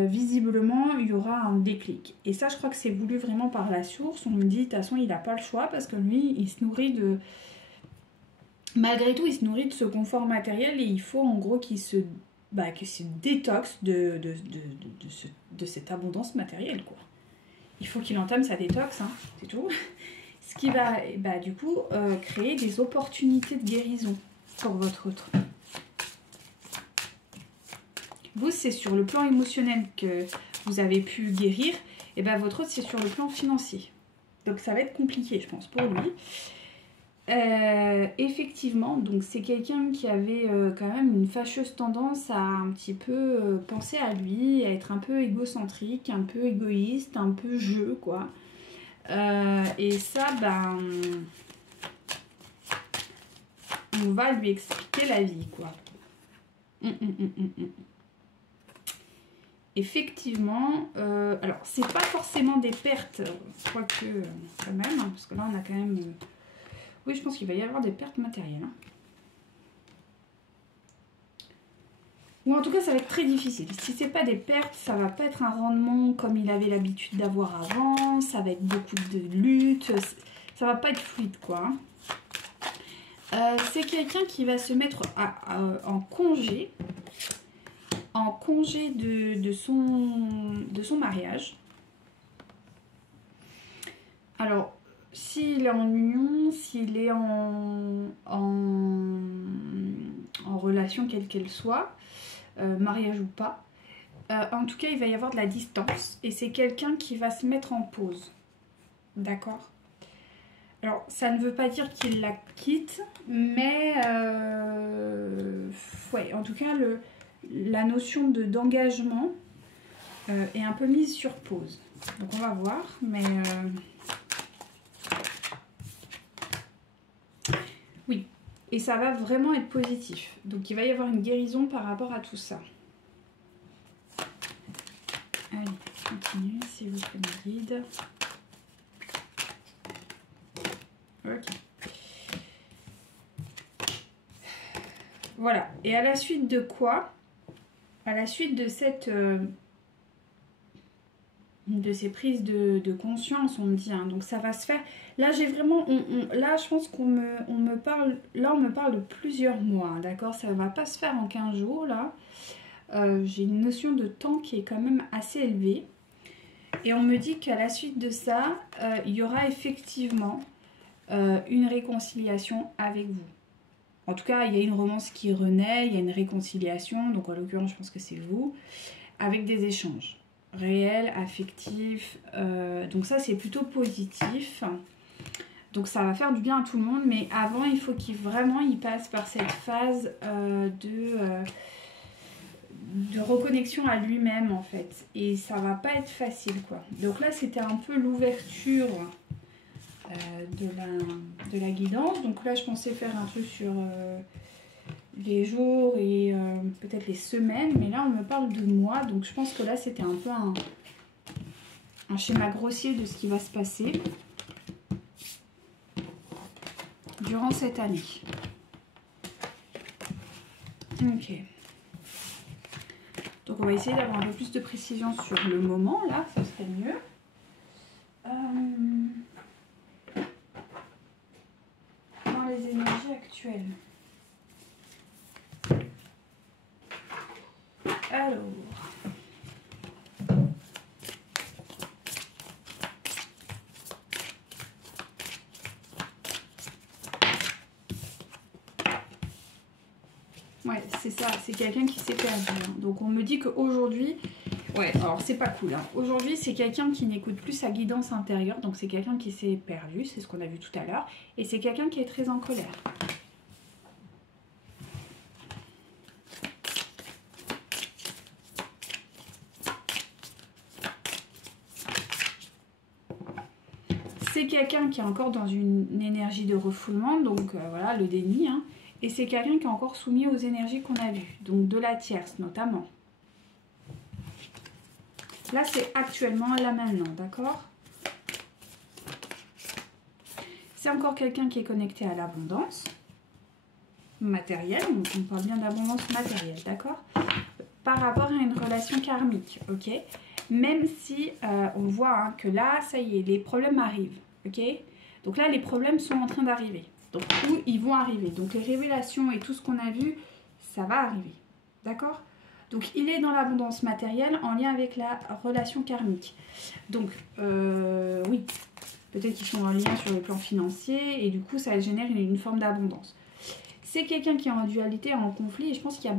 visiblement, il y aura un déclic. Et ça, je crois que c'est voulu vraiment par la source. On me dit, de toute façon, il n'a pas le choix parce que lui, il se nourrit de... Malgré tout, il se nourrit de ce confort matériel et il faut en gros qu'il se détoxe de cette abondance matérielle, quoi. Il faut qu'il entame sa détox, hein, c'est tout. Ce qui va, du coup, créer des opportunités de guérison pour votre autre. Vous, c'est sur le plan émotionnel que vous avez pu guérir, et votre autre, c'est sur le plan financier. Donc ça va être compliqué, je pense, pour lui. Effectivement, donc c'est quelqu'un qui avait quand même une fâcheuse tendance à un petit peu penser à lui, à être un peu égocentrique, un peu égoïste, un peu jeu, quoi. Et ça, on va lui expliquer la vie, quoi. Effectivement, alors c'est pas forcément des pertes, quoique quand même, hein, parce que là on a quand même... oui, je pense qu'il va y avoir des pertes matérielles. Hein. Ou en tout cas, ça va être très difficile. Si c'est pas des pertes, ça va pas être un rendement comme il avait l'habitude d'avoir avant. Ça va être beaucoup de lutte. Ça va pas être fluide, quoi. C'est quelqu'un qui va se mettre en congé. En congé de son mariage. Alors... s'il est en union, s'il est en relation quelle qu'elle soit, mariage ou pas. En tout cas, il va y avoir de la distance et c'est quelqu'un qui va se mettre en pause. D'accord? Alors, ça ne veut pas dire qu'il la quitte, mais ouais, en tout cas, la notion d'engagement est un peu mise sur pause. Donc, on va voir, mais oui, et ça va vraiment être positif. Donc, il va y avoir une guérison par rapport à tout ça. Allez, continue, s'il vous plaît, mon guide. Ok. Voilà. Et à la suite de quoi? À la suite de cette... de ces prises de conscience, on me dit. Hein, donc ça va se faire... Là, j'ai vraiment... là, je pense qu'on me parle... Là, on me parle de plusieurs mois, hein, d'accord? Ça ne va pas se faire en 15 jours, là. J'ai une notion de temps qui est quand même assez élevée. Et on me dit qu'à la suite de ça, il y aura effectivement une réconciliation avec vous. En tout cas, il y a une romance qui renaît, il y a une réconciliation, donc en l'occurrence, je pense que c'est vous, avec des échanges réels, affectifs. Donc ça, c'est plutôt positif. Donc ça va faire du bien à tout le monde, mais avant, il faut qu'il vraiment il passe par cette phase de reconnexion à lui-même, en fait. Et ça va pas être facile, quoi. Donc là, c'était un peu l'ouverture de la guidance. Donc là, je pensais faire un truc sur les jours et peut-être les semaines. Mais là, on me parle de mois. Donc je pense que là, c'était un peu un schéma grossier de ce qui va se passer durant cette année. Ok. Donc on va essayer d'avoir un peu plus de précision sur le moment. Là, ça serait mieux. Dans les énergies actuelles. Alors. Ouais, c'est ça, c'est quelqu'un qui s'est perdu. Hein. Donc on me dit qu'aujourd'hui, ouais, alors c'est pas cool. Hein. Aujourd'hui, c'est quelqu'un qui n'écoute plus sa guidance intérieure. Donc c'est quelqu'un qui s'est perdu, c'est ce qu'on a vu tout à l'heure. Et c'est quelqu'un qui est très en colère. C'est quelqu'un qui est encore dans une énergie de refoulement, donc voilà, le déni. Hein. Et c'est quelqu'un qui est encore soumis aux énergies qu'on a vues, donc de la tierce notamment. Là, c'est actuellement, là maintenant, d'accord? C'est encore quelqu'un qui est connecté à l'abondance matérielle, on parle bien d'abondance matérielle, d'accord? Par rapport à une relation karmique, ok? Même si on voit hein, que là, ça y est, les problèmes arrivent, ok? Donc là, les problèmes sont en train d'arriver. Donc, où ils vont arriver. Donc, les révélations et tout ce qu'on a vu, ça va arriver, d'accord? Donc, il est dans l'abondance matérielle en lien avec la relation karmique. Donc, oui, peut-être qu'ils sont en lien sur le plan financier et du coup, ça génère une forme d'abondance. C'est quelqu'un qui est en dualité, en conflit et je pense qu'il y a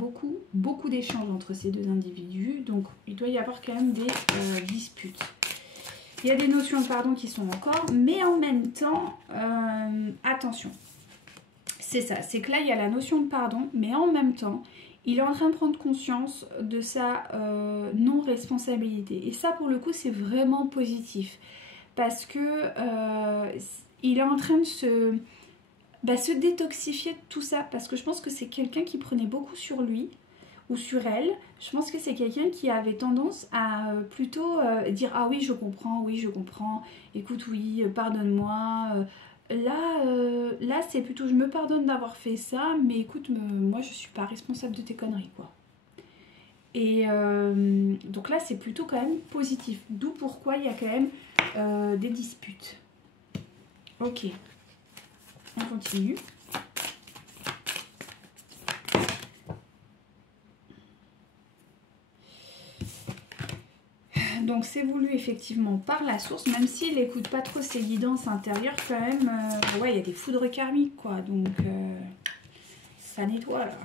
beaucoup d'échanges entre ces deux individus. Donc, il doit y avoir quand même des disputes. Il y a des notions de pardon qui sont encore, mais en même temps, attention. C'est ça, c'est que là, il y a la notion de pardon, mais en même temps, il est en train de prendre conscience de sa non-responsabilité. Et ça, pour le coup, c'est vraiment positif. Parce que il est en train de se détoxifier de tout ça. Parce que je pense que c'est quelqu'un qui prenait beaucoup sur lui ou sur elle. Je pense que c'est quelqu'un qui avait tendance à plutôt dire « Ah oui, je comprends. Écoute, oui, pardonne-moi. » Là c'est plutôt « Je me pardonne d'avoir fait ça, mais écoute, moi, je suis pas responsable de tes conneries, quoi. » Et donc là, c'est plutôt quand même positif. D'où pourquoi il y a quand même des disputes. Ok. On continue. Donc c'est voulu effectivement par la source, même s'il n'écoute pas trop ses guidances intérieures, quand même, ouais, il y a des foudres karmiques, quoi. Donc ça nettoie là.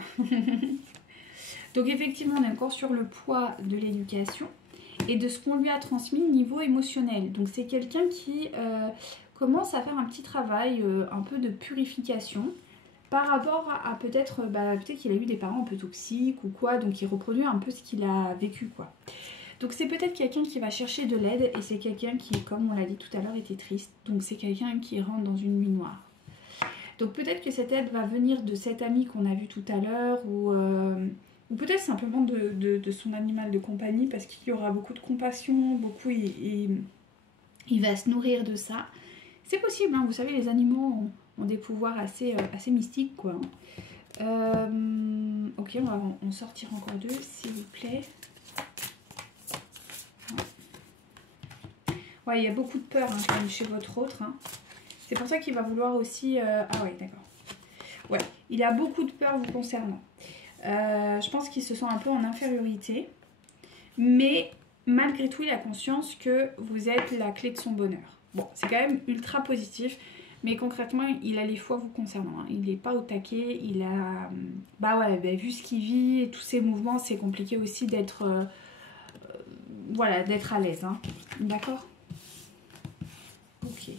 Donc effectivement, on est encore sur le poids de l'éducation et de ce qu'on lui a transmis niveau émotionnel. Donc c'est quelqu'un qui commence à faire un petit travail, un peu de purification par rapport à peut-être peut-être qu'il a eu des parents un peu toxiques ou quoi, donc il reproduit un peu ce qu'il a vécu quoi. Donc c'est peut-être quelqu'un qui va chercher de l'aide et c'est quelqu'un qui, comme on l'a dit tout à l'heure, était triste. Donc c'est quelqu'un qui rentre dans une nuit noire. Donc peut-être que cette aide va venir de cet ami qu'on a vu tout à l'heure ou peut-être simplement de son animal de compagnie parce qu'il y aura beaucoup de compassion, beaucoup il va se nourrir de ça. C'est possible, hein, vous savez, les animaux ont des pouvoirs assez mystiques, quoi. Ok, on va en sortir encore deux, s'il vous plaît. Ouais, il y a beaucoup de peur hein, comme chez votre autre. Hein. C'est pour ça qu'il va vouloir aussi... Ah ouais, d'accord. Ouais, il a beaucoup de peur vous concernant. Je pense qu'il se sent un peu en infériorité. Mais malgré tout, il a conscience que vous êtes la clé de son bonheur. Bon, c'est quand même ultra positif. Mais concrètement, il a les fois vous concernant. Hein. Il n'est pas au taquet. Il a... vu ce qu'il vit et tous ses mouvements, c'est compliqué aussi d'être... voilà, d'être à l'aise. Hein. D'accord ? Ok.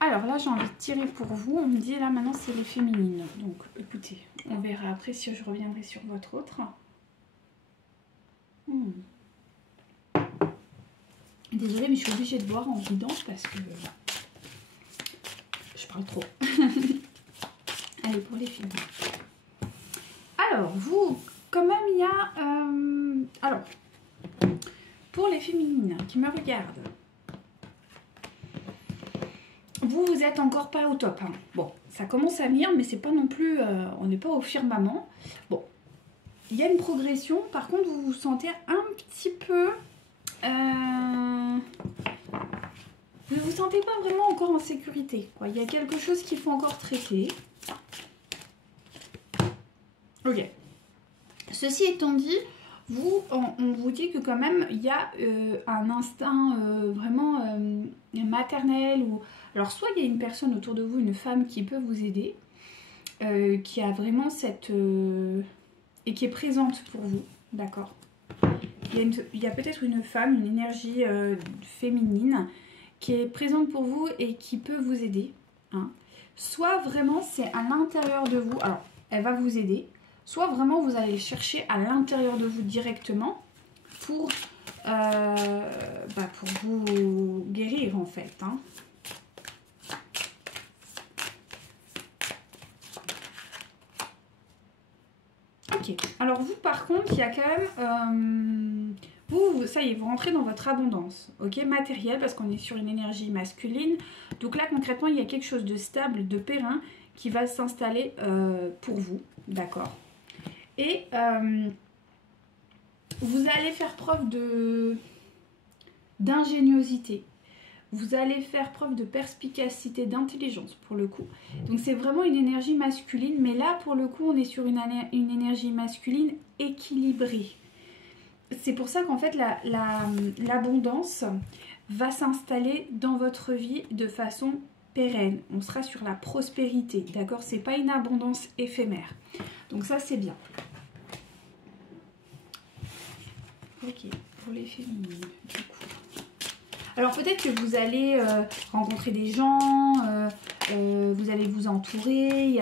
Alors là, j'ai envie de tirer pour vous. On me dit là maintenant c'est les féminines. Donc écoutez, on verra après si je reviendrai sur votre autre. Désolée, mais je suis obligée de boire en vidant parce que je parle trop. Allez, pour les féminines. Alors, vous, quand même, il y a... alors, pour les féminines qui me regardent, vous êtes encore pas au top. Hein. Bon, ça commence à venir, mais c'est pas non plus... on n'est pas au firmament. Bon, il y a une progression. Par contre, vous vous sentez un petit peu... vous ne vous sentez pas vraiment encore en sécurité. Quoi. Il y a quelque chose qu'il faut encore traiter. Ok. Ceci étant dit, on vous dit que quand même, il y a un instinct vraiment maternel. Ou... Alors, soit il y a une personne autour de vous, une femme qui peut vous aider, qui a vraiment cette... et qui est présente pour vous, d'accord. Il y a peut-être une femme, une énergie féminine qui est présente pour vous et qui peut vous aider. Hein. Soit vraiment c'est à l'intérieur de vous, alors elle va vous aider, soit vraiment vous allez chercher à l'intérieur de vous directement pour vous guérir en fait. Hein. Ok, alors vous par contre, il y a quand même... ça y est, vous rentrez dans votre abondance, ok, matérielle, parce qu'on est sur une énergie masculine. Donc là, concrètement, il y a quelque chose de stable, de périn, qui va s'installer pour vous, d'accord. Et vous allez faire preuve d'ingéniosité. Vous allez faire preuve de perspicacité, d'intelligence pour le coup. Donc c'est vraiment une énergie masculine, mais là pour le coup on est sur une énergie masculine équilibrée. C'est pour ça qu'en fait l'abondance va s'installer dans votre vie de façon pérenne. On sera sur la prospérité, d'accord? C'est pas une abondance éphémère. Donc ça c'est bien. Ok, pour les féminines du coup. Alors peut-être que vous allez rencontrer des gens, vous allez vous entourer,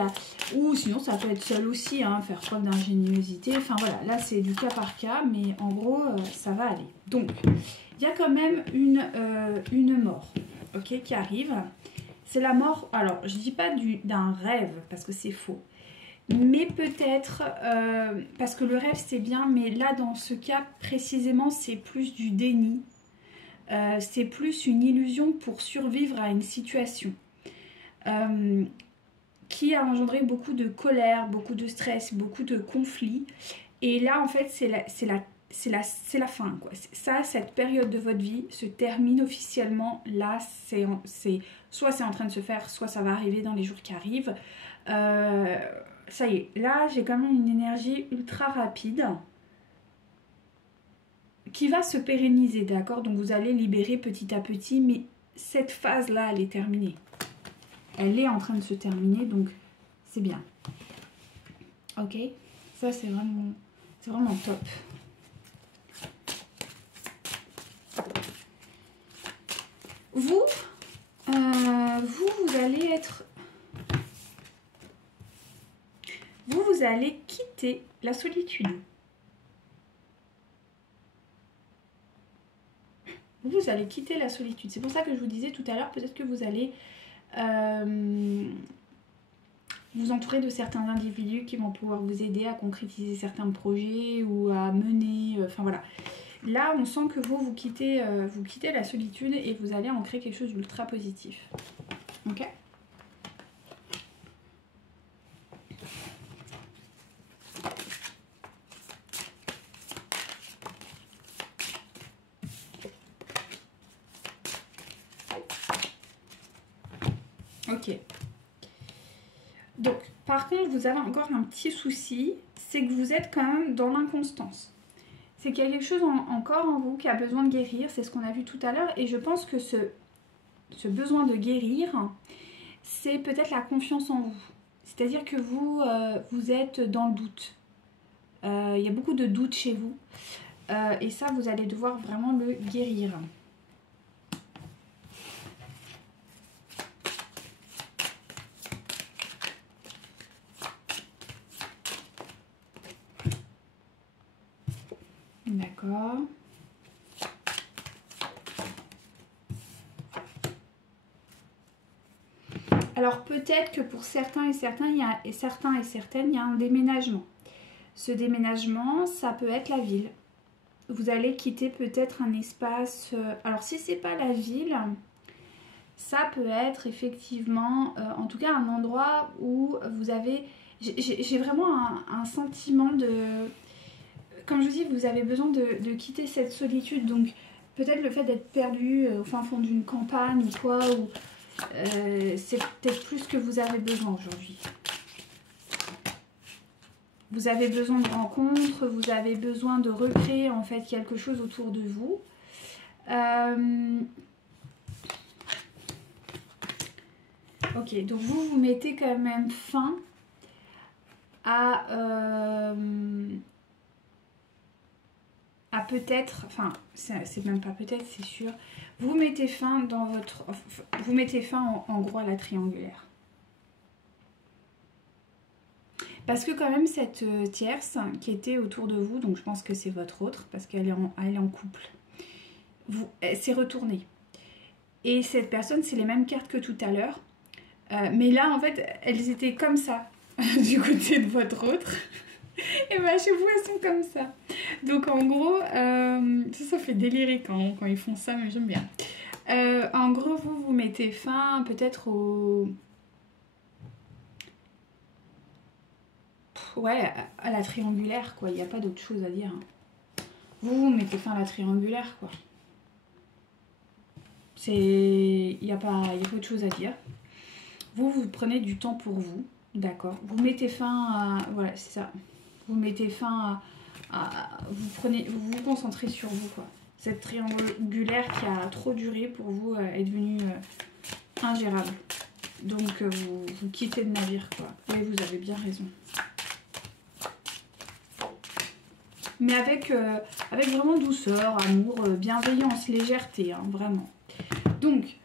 ou sinon ça peut être seul aussi, hein, faire preuve d'ingéniosité. Enfin voilà, là c'est du cas par cas, mais en gros ça va aller. Donc il y a quand même une mort, ok, qui arrive. C'est la mort, alors je dis pas d'un rêve, parce que c'est faux. Mais peut-être, parce que le rêve c'est bien, mais là dans ce cas précisément c'est plus du déni. C'est plus une illusion pour survivre à une situation qui a engendré beaucoup de colère, beaucoup de stress, beaucoup de conflits. Et là, en fait, c'est la fin, quoi. Ça, cette période de votre vie se termine officiellement. Là, soit c'est en train de se faire, soit ça va arriver dans les jours qui arrivent. Ça y est, là, j'ai quand même une énergie ultra rapide. qui va se pérenniser, d'accord? Donc vous allez libérer petit à petit, mais cette phase-là, elle est terminée. Elle est en train de se terminer, donc c'est bien. Ok? Ça, c'est vraiment top. Vous allez être... Vous allez quitter la solitude. Vous allez quitter la solitude. C'est pour ça que je vous disais tout à l'heure, peut-être que vous allez vous entourer de certains individus qui vont pouvoir vous aider à concrétiser certains projets ou à mener... Enfin voilà. Là, on sent que vous quittez la solitude et vous allez en créer quelque chose d'ultra positif. Ok ? Ok. Donc, par contre, vous avez encore un petit souci, c'est que vous êtes quand même dans l'inconstance. C'est qu'il y a quelque chose encore en vous qui a besoin de guérir, c'est ce qu'on a vu tout à l'heure, et je pense que ce besoin de guérir, c'est peut-être la confiance en vous. C'est-à-dire que vous êtes dans le doute. Il y a beaucoup de doutes chez vous, et ça, vous allez devoir vraiment le guérir. D'accord. Alors peut-être que pour certains et certaines, il y a un déménagement. Ce déménagement, ça peut être la ville. Vous allez quitter peut-être un espace... alors si c'est pas la ville, ça peut être effectivement, en tout cas un endroit où vous avez... J'ai vraiment un sentiment de... Comme je vous dis, vous avez besoin de quitter cette solitude. Donc peut-être le fait d'être perdu au fin fond d'une campagne ou quoi, ou c'est peut-être plus ce que vous avez besoin aujourd'hui. Vous avez besoin de rencontres, vous avez besoin de recréer en fait quelque chose autour de vous. Ok, donc vous mettez quand même fin à peut-être, enfin c'est même pas peut-être, c'est sûr, vous mettez fin dans votre, vous mettez fin en gros à la triangulaire. Parce que quand même cette tierce qui était autour de vous, donc je pense que c'est votre autre, parce qu'elle est en couple, elle s'est retournée. Et cette personne, c'est les mêmes cartes que tout à l'heure. Mais là, en fait, elles étaient comme ça, du côté de votre autre. Et bien chez vous, elles sont comme ça. Donc en gros, ça fait délirer quand ils font ça, mais j'aime bien. En gros, vous mettez fin peut-être au... Ouais, à la triangulaire, quoi. Il n'y a pas d'autre chose à dire. Vous mettez fin à la triangulaire, quoi. Il n'y a pas autre chose à dire. Vous prenez du temps pour vous, d'accord. Vous mettez fin à... Voilà, c'est ça. Vous mettez fin à vous vous concentrez sur vous, quoi. Cette triangulaire qui a trop duré pour vous est devenue ingérable. Donc vous quittez le navire, quoi. Et vous avez bien raison. Mais avec vraiment douceur, amour, bienveillance, légèreté, hein, vraiment. Donc,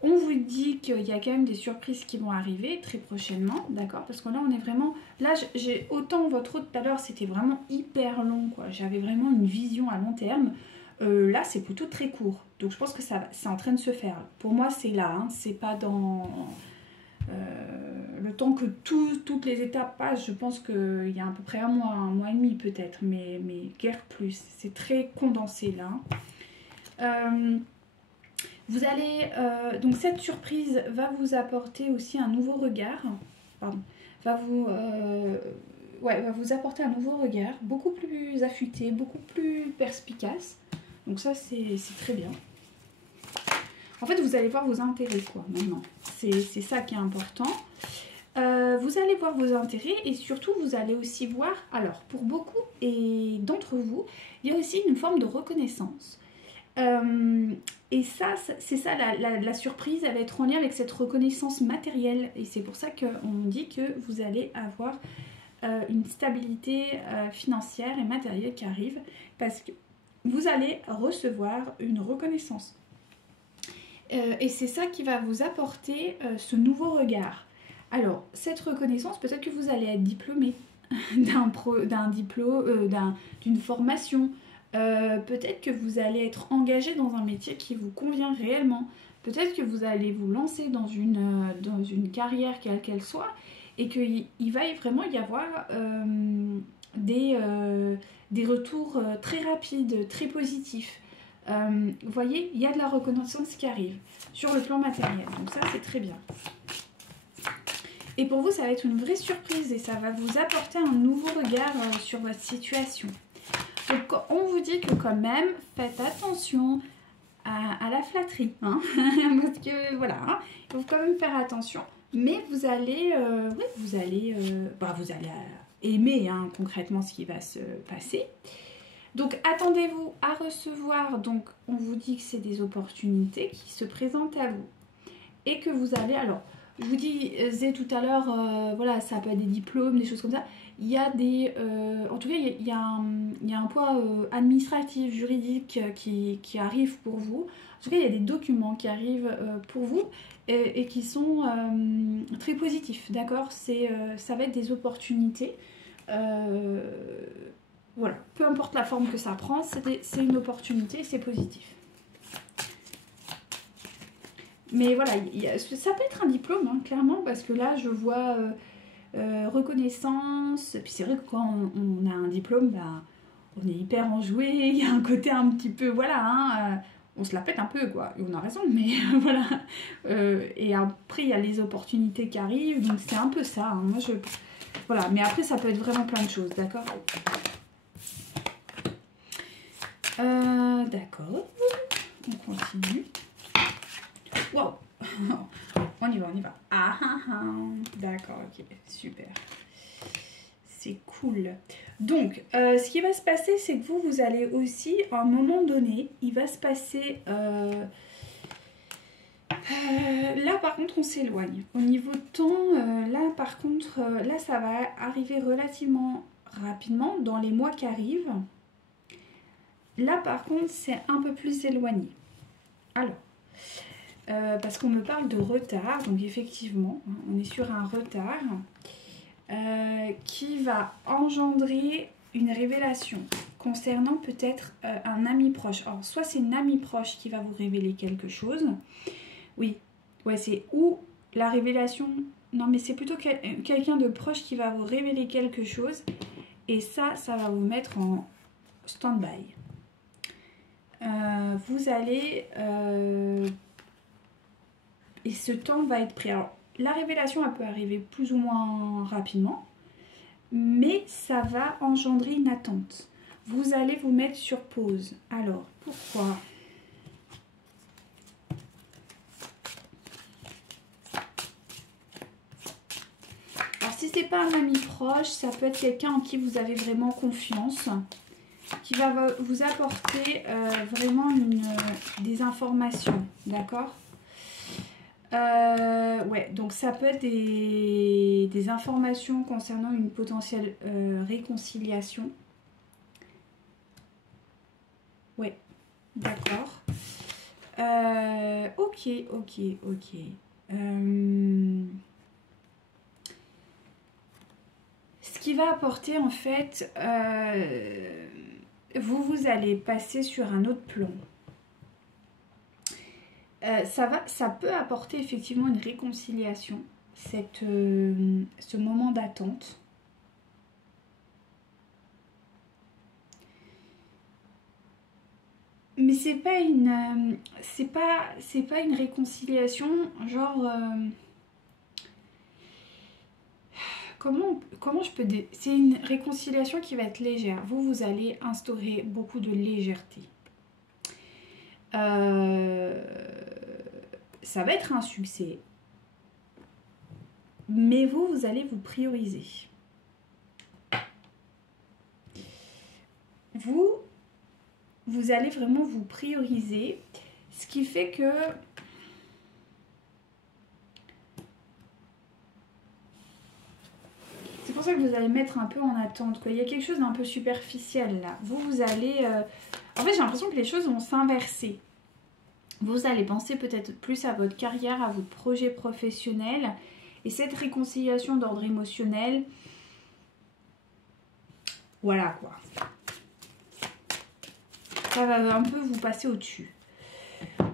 on vous dit qu'il y a quand même des surprises qui vont arriver très prochainement, d'accord? Parce que là, on est vraiment... Là, j'ai autant votre autre tout à l'heure, c'était vraiment hyper long, quoi. J'avais vraiment une vision à long terme. Là, c'est plutôt très court. Donc, je pense que c'est en train de se faire. Pour moi, c'est là, hein. C'est pas dans... le temps que toutes les étapes passent, je pense qu'il y a à peu près un mois et demi peut-être, mais guère plus. C'est très condensé là. Vous allez... donc cette surprise va vous apporter aussi un nouveau regard. Pardon. Va vous apporter un nouveau regard, beaucoup plus affûté, beaucoup plus perspicace. Donc ça, c'est très bien. En fait, vous allez voir vos intérêts, quoi, maintenant. C'est ça qui est important. Vous allez voir vos intérêts et surtout vous allez aussi voir, alors pour beaucoup et d'entre vous, il y a aussi une forme de reconnaissance. Et ça, c'est ça la surprise, elle va être en lien avec cette reconnaissance matérielle. Et c'est pour ça qu'on dit que vous allez avoir une stabilité financière et matérielle qui arrive, parce que vous allez recevoir une reconnaissance. Et c'est ça qui va vous apporter ce nouveau regard. Alors, cette reconnaissance, peut-être que vous allez être diplômé d'un diplôme, d'une formation. Peut-être que vous allez être engagé dans un métier qui vous convient réellement. Peut-être que vous allez vous lancer dans une carrière quelle qu'elle soit et qu'il va vraiment y avoir des retours très rapides, très positifs. Vous voyez, il y a de la reconnaissance qui arrive sur le plan matériel. Donc ça, c'est très bien. Et pour vous, ça va être une vraie surprise et ça va vous apporter un nouveau regard sur votre situation. Donc on vous dit que quand même, faites attention à la flatterie. Hein parce que voilà, hein, il faut quand même faire attention. Mais vous allez, vous allez aimer hein, concrètement ce qui va se passer. Donc attendez-vous à recevoir, donc on vous dit que c'est des opportunités qui se présentent à vous. Et que vous allez, alors je vous disais tout à l'heure, voilà, ça peut être des diplômes, des choses comme ça. Il y a des, en tout cas, il y a un poids administratif, juridique qui arrive pour vous. En tout cas, il y a des documents qui arrivent pour vous et qui sont très positifs, d'accord? Ça va être des opportunités. Voilà, peu importe la forme que ça prend, c'est une opportunité, c'est positif. Mais voilà, ça peut être un diplôme, hein, clairement, parce que là, je vois reconnaissance. Puis c'est vrai que quand on a un diplôme, bah, on est hyper enjoué. Il y a un côté un petit peu, voilà, hein, on se la pète un peu, quoi. Et on a raison, mais voilà. Et après, il y a les opportunités qui arrivent, donc c'est un peu ça. Hein. Moi, voilà, mais après, ça peut être vraiment plein de choses, d'accord? D'accord, on continue. Wow. On y va, on y va. Ah, ah, ah. D'accord, ok, super. C'est cool. Donc, ce qui va se passer, c'est que vous allez aussi, à un moment donné, il va se passer... là, par contre, on s'éloigne. Au niveau de temps, là, par contre, là, ça va arriver relativement rapidement dans les mois qui arrivent. Là, par contre, c'est un peu plus éloigné. Alors... parce qu'on me parle de retard, donc effectivement, on est sur un retard qui va engendrer une révélation concernant peut-être un ami proche. Alors, soit c'est une amie proche qui va vous révéler quelque chose, oui, ouais, c'est ou la révélation, non mais c'est plutôt quelqu'un de proche qui va vous révéler quelque chose, et ça va vous mettre en stand-by. Vous allez... et ce temps va être pris. Alors, la révélation, elle peut arriver plus ou moins rapidement, mais ça va engendrer une attente. Vous allez vous mettre sur pause. Alors, pourquoi? Alors, si c'est pas un ami proche, ça peut être quelqu'un en qui vous avez vraiment confiance, qui va vous apporter vraiment des informations, d'accord? Ouais, donc ça peut être des informations concernant une potentielle réconciliation. Ouais, d'accord. Ok. Ce qui va apporter en fait, vous allez passer sur un autre plan. Ça peut apporter effectivement une réconciliation, ce moment d'attente. Mais c'est pas une réconciliation genre comment je peux dire, c'est une réconciliation qui va être légère. Vous allez instaurer beaucoup de légèreté. Ça va être un succès. Mais vous allez vous prioriser. Vous allez vraiment vous prioriser, ce qui fait que c'est pour ça que vous allez mettre un peu en attente, quoi. Il y a quelque chose d'un peu superficiel là. Vous allez... En fait, j'ai l'impression que les choses vont s'inverser. Vous allez penser peut-être plus à votre carrière, à votre projet professionnel. Et cette réconciliation d'ordre émotionnel, voilà quoi. Ça va un peu vous passer au-dessus.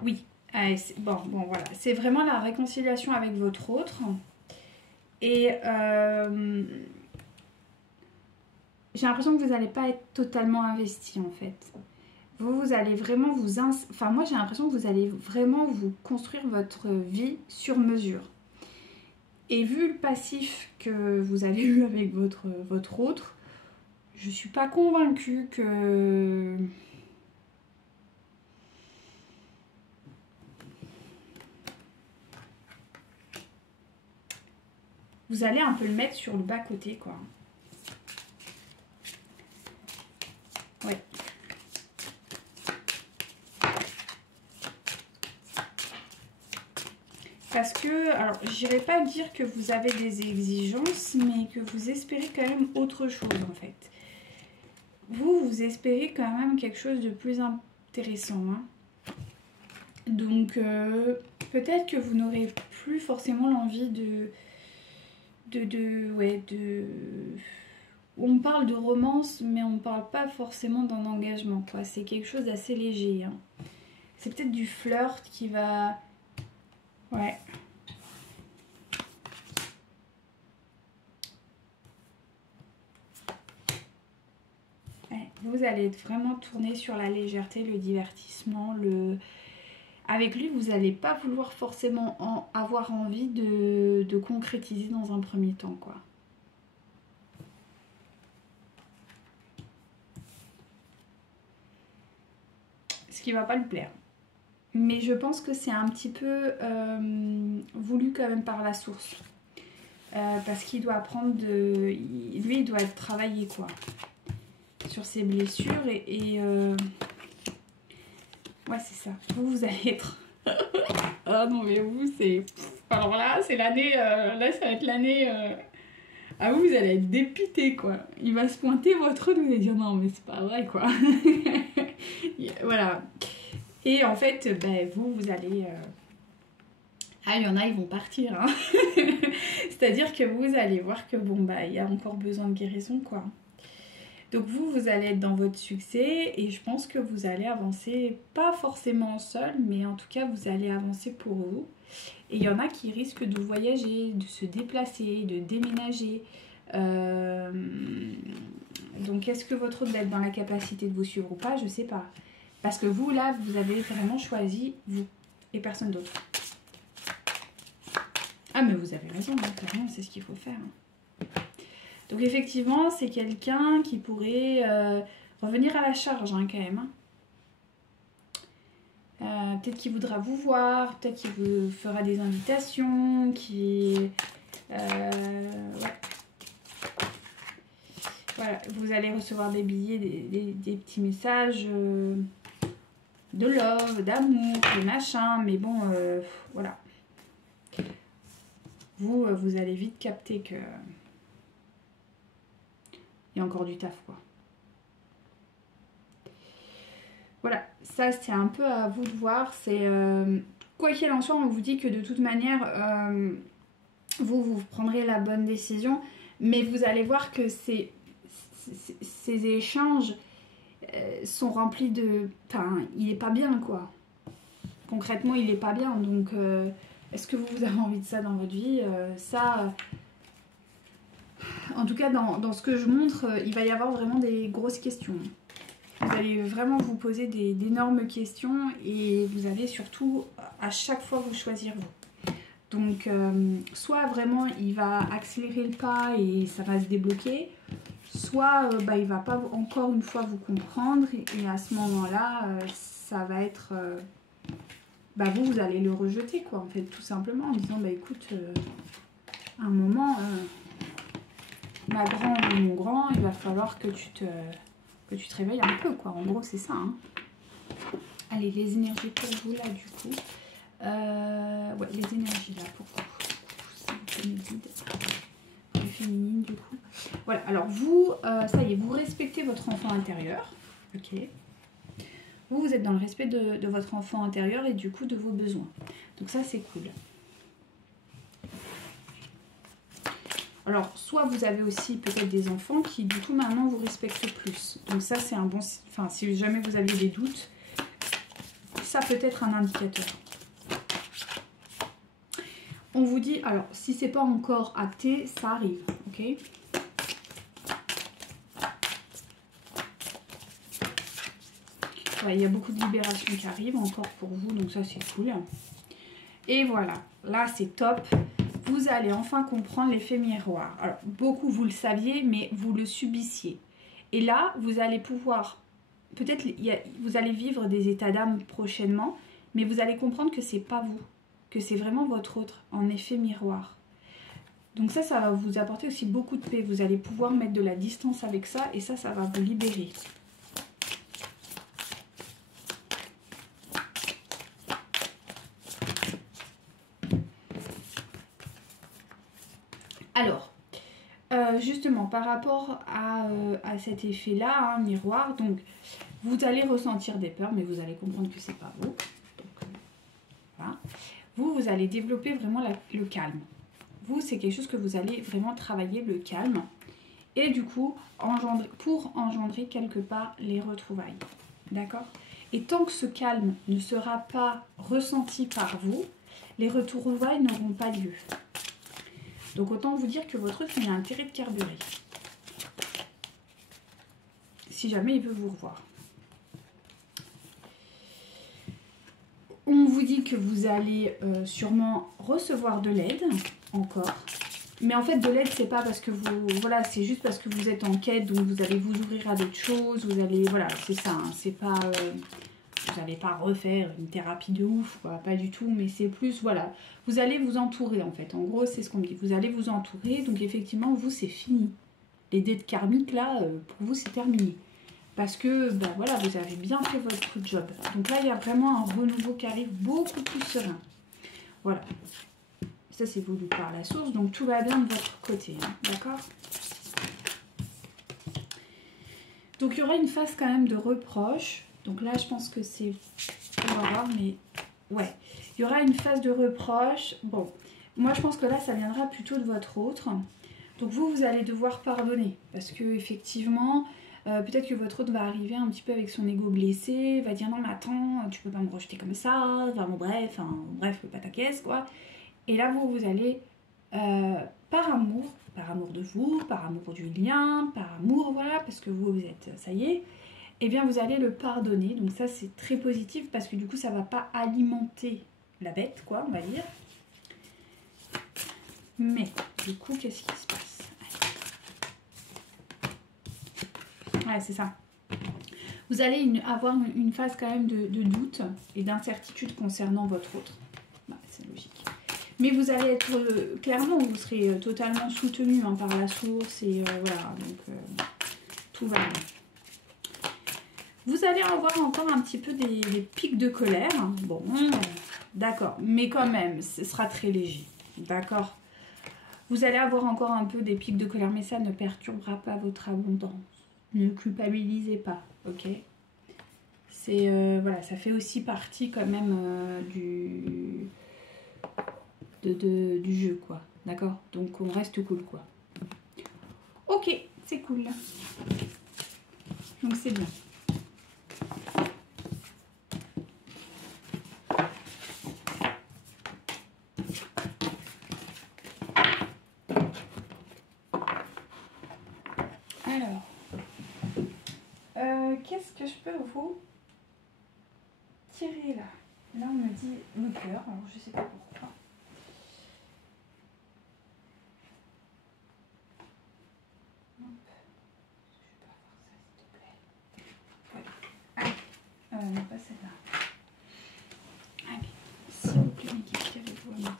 Oui, allez, bon, voilà. C'est vraiment la réconciliation avec votre autre. Et j'ai l'impression que vous n'allez pas être totalement investi en fait. Vous allez vraiment vous... Enfin, moi j'ai l'impression que vous allez vraiment vous construire votre vie sur mesure. Et vu le passif que vous avez eu avec votre autre, je suis pas convaincue que... Vous allez un peu le mettre sur le bas-côté, quoi. Ouais. Parce que, alors, j'irai pas dire que vous avez des exigences, mais que vous espérez quand même autre chose, en fait. Vous espérez quand même quelque chose de plus intéressant, hein. Donc, peut-être que vous n'aurez plus forcément l'envie on parle de romance, mais on ne parle pas forcément d'un engagement, quoi. C'est quelque chose d'assez léger, hein. C'est peut-être du flirt qui va... Ouais. Vous allez être vraiment tourné sur la légèreté, le divertissement, Avec lui, vous n'allez pas vouloir forcément avoir envie de concrétiser dans un premier temps, quoi. Ce qui va pas lui plaire. Mais je pense que c'est un petit peu voulu quand même par la source. Parce qu'il doit apprendre de... Lui, il doit travailler, quoi. Sur ses blessures et ouais, c'est ça. Vous allez être... Ah non, mais vous, c'est... Alors là, c'est l'année... Là, ça va être l'année... Ah, vous allez être dépité, quoi. Il va se pointer votre œil, vous allez dire non, mais c'est pas vrai, quoi. Voilà. Et en fait, ben, vous allez... Ah, il y en a, ils vont partir, hein. C'est-à-dire que vous allez voir que, bon, bah, il y a encore besoin de guérison, quoi. Donc vous allez être dans votre succès et je pense que vous allez avancer, pas forcément seul, mais en tout cas, vous allez avancer pour vous. Et il y en a qui risquent de voyager, de se déplacer, de déménager. Donc est-ce que votre autre va être dans la capacité de vous suivre ou pas? Je sais pas. Parce que vous, là, vous avez vraiment choisi vous et personne d'autre. Ah, mais vous avez raison, hein, clairement, c'est ce qu'il faut faire. Donc effectivement, c'est quelqu'un qui pourrait revenir à la charge, hein, quand même. Peut-être qu'il voudra vous voir, peut-être qu'il vous fera des invitations, ouais. Voilà, vous allez recevoir des billets, des petits messages de love, d'amour, de machin, mais bon, voilà. Vous allez vite capter que... Il y a encore du taf, quoi. Voilà, ça c'est un peu à vous de voir. C'est quoi qu'il en soit, on vous dit que de toute manière, vous prendrez la bonne décision, mais vous allez voir que ces échanges sont remplis de... Enfin, il est pas bien, quoi. Concrètement, il est pas bien. Donc, est-ce que vous avez envie de ça dans votre vie? Ça... En tout cas, dans ce que je montre, il va y avoir vraiment des grosses questions. Vous allez vraiment vous poser d'énormes questions et vous allez surtout à chaque fois vous choisir vous. Donc, soit vraiment il va accélérer le pas et ça va se débloquer, soit il va pas encore une fois vous comprendre et à ce moment-là, ça va être... vous allez le rejeter, quoi, en fait, tout simplement, en disant, écoute... À un moment, ma grande ou mon grand, il va falloir que tu te réveilles un peu, quoi. En gros, c'est ça. Hein. Allez, les énergies pour vous, là, du coup. Ouais, les énergies, là, pour vous. C'est le guide. Les féminines, du coup. Voilà, alors vous, ça y est, vous respectez votre enfant intérieur. Ok. Vous êtes dans le respect de votre enfant intérieur et du coup de vos besoins. Donc ça, c'est cool. Alors, soit vous avez aussi peut-être des enfants qui, du coup, maintenant vous respectent plus. Donc ça, c'est un bon... Enfin, si jamais vous aviez des doutes, ça peut être un indicateur. On vous dit, alors, si c'est pas encore acté, ça arrive, ok? Ouais, il y a beaucoup de libération qui arrive encore pour vous, donc ça, c'est cool. Et voilà, là, c'est top. Vous allez enfin comprendre l'effet miroir. Alors, beaucoup, vous le saviez, mais vous le subissiez. Et là, vous allez pouvoir... Peut-être, vous allez vivre des états d'âme prochainement, mais vous allez comprendre que c'est pas vous. Que c'est vraiment votre autre, en effet miroir. Donc ça va vous apporter aussi beaucoup de paix. Vous allez pouvoir mettre de la distance avec ça, et ça va vous libérer. Alors, justement, par rapport à cet effet-là, hein, miroir, donc vous allez ressentir des peurs, mais vous allez comprendre que c'est pas vous. Donc, voilà. Vous allez développer vraiment le calme. Vous, c'est quelque chose que vous allez vraiment travailler, le calme. Et du coup, pour engendrer quelque part les retrouvailles. D'accord? Et tant que ce calme ne sera pas ressenti par vous, les retrouvailles n'auront pas lieu. Donc autant vous dire que votre autre, il a intérêt de carburer. Si jamais il veut vous revoir. On vous dit que vous allez sûrement recevoir de l'aide, encore. Mais en fait, de l'aide, c'est pas parce que vous... Voilà, c'est juste parce que vous êtes en quête, donc vous allez vous ouvrir à d'autres choses, vous allez... Voilà, c'est ça, hein, c'est pas... vous n'allez pas refaire une thérapie de ouf, quoi, pas du tout, mais c'est plus, voilà, vous allez vous entourer, en fait. En gros, c'est ce qu'on dit, vous allez vous entourer, donc effectivement, vous, c'est fini. Les dettes karmiques, là, pour vous, c'est terminé. Parce que, ben voilà, vous avez bien fait votre job. Donc là, il y a vraiment un renouveau qui arrive beaucoup plus serein. Voilà. Ça, c'est voulu par la source, donc tout va bien de votre côté, hein, d'accord? Donc, il y aura une phase quand même de reproche. Donc là, je pense que c'est... On va voir, mais... Ouais. Il y aura une phase de reproche. Bon, moi, je pense que là, ça viendra plutôt de votre autre. Donc, vous allez devoir pardonner. Parce que effectivement... peut-être que votre autre va arriver un petit peu avec son ego blessé, va dire non mais attends, tu peux pas me rejeter comme ça, enfin bon, bref, pas ta caisse quoi. Et là vous allez, par amour de vous, par amour du lien, par amour, voilà, parce que vous êtes, ça y est, et bien vous allez le pardonner. Donc ça c'est très positif parce que du coup ça va pas alimenter la bête quoi, on va dire. Mais du coup qu'est-ce qui se passe? Ouais, c'est ça. Vous allez avoir une phase quand même de doute et d'incertitude concernant votre autre. Bah, c'est logique. Mais vous allez être, clairement, vous serez totalement soutenu hein, par la source et voilà, donc tout va bien. Vous allez avoir encore un petit peu des pics de colère. Bon, d'accord, mais quand même, ce sera très léger. D'accord? Vous allez avoir encore un peu des pics de colère, mais ça ne perturbera pas votre abondance. Ne culpabilisez pas, ok? C'est voilà, ça fait aussi partie quand même du jeu, quoi. D'accord? Donc on reste cool, quoi. Ok, c'est cool. Donc c'est bien. Alors, qu'est-ce que je peux vous tirer là? Là on me dit le cœur, alors je sais pas pourquoi. Hop. Je peux avoir ça s'il te plaît. Ouais. Allez, non pas celle-là. Allez, s'il vous plaît, mais qu'est-ce qu'il y avait pour me dire?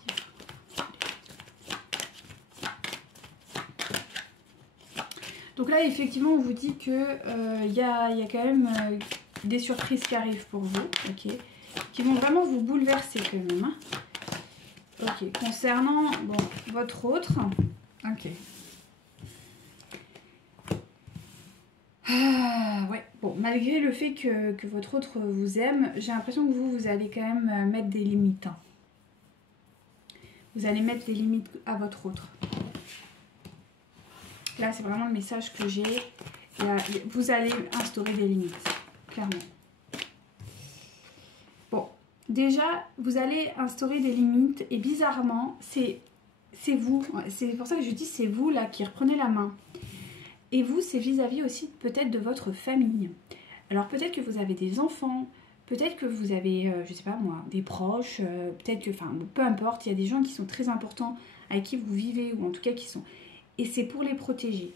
Donc là, effectivement, on vous dit que y a quand même des surprises qui arrivent pour vous, ok, qui vont vraiment vous bouleverser quand même. Hein. Ok, concernant bon, votre autre, ok. Ouais, bon, malgré le fait que votre autre vous aime, j'ai l'impression que vous allez quand même mettre des limites. Hein. Vous allez mettre les limites à votre autre. Là, c'est vraiment le message que j'ai. Vous allez instaurer des limites, clairement. Bon, déjà, vous allez instaurer des limites et bizarrement, c'est vous. C'est pour ça que je dis c'est vous là qui reprenez la main. Et vous, c'est vis-à-vis aussi peut-être de votre famille. Alors peut-être que vous avez des enfants, peut-être que vous avez, je sais pas moi, des proches, peut-être que, enfin, peu importe, il y a des gens qui sont très importants avec qui vous vivez, ou en tout cas qui sont... Et c'est pour les protéger.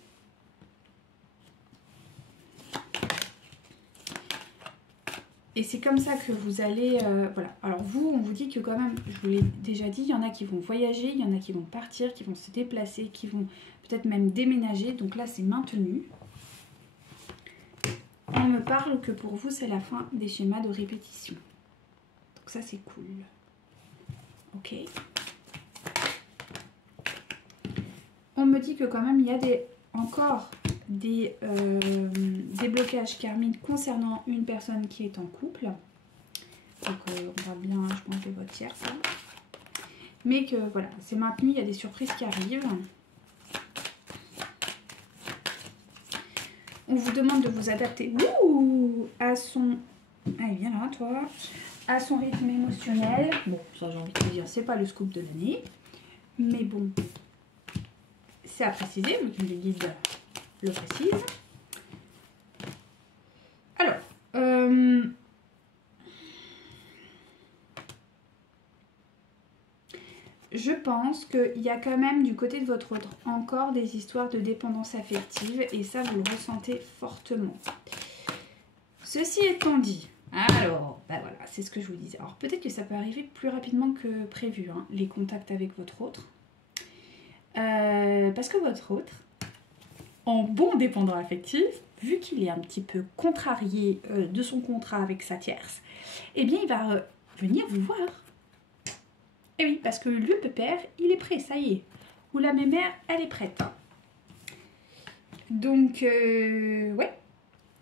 Et c'est comme ça que vous allez... voilà. Alors vous, on vous dit que quand même, je vous l'ai déjà dit, il y en a qui vont voyager, il y en a qui vont partir, qui vont se déplacer, qui vont peut-être même déménager. Donc là, c'est maintenu. On me parle que pour vous, c'est la fin des schémas de répétition. Donc ça, c'est cool. Ok. On me dit que quand même, il y a encore des blocages karmiques concernant une personne qui est en couple. Donc on va bien, je pense, de votre tierce. Mais que voilà, c'est maintenu, il y a des surprises qui arrivent. On vous demande de vous adapter à son... Allez, viens là, toi. À son rythme émotionnel. Bon, ça j'ai envie de te dire, c'est pas le scoop de l'année. Mais bon, c'est à préciser, vu que le guide le précise. Alors, je pense qu'il y a quand même du côté de votre autre encore des histoires de dépendance affective et ça vous le ressentez fortement. Ceci étant dit, alors, ben voilà, c'est ce que je vous disais. Alors peut-être que ça peut arriver plus rapidement que prévu, hein, les contacts avec votre autre. Parce que votre autre, en bon dépendant affectif, vu qu'il est un petit peu contrarié de son contrat avec sa tierce, eh bien il va venir vous voir. Et oui, parce que le pépère, il est prêt, ça y est. Ou la mémère, elle est prête. Donc, ouais,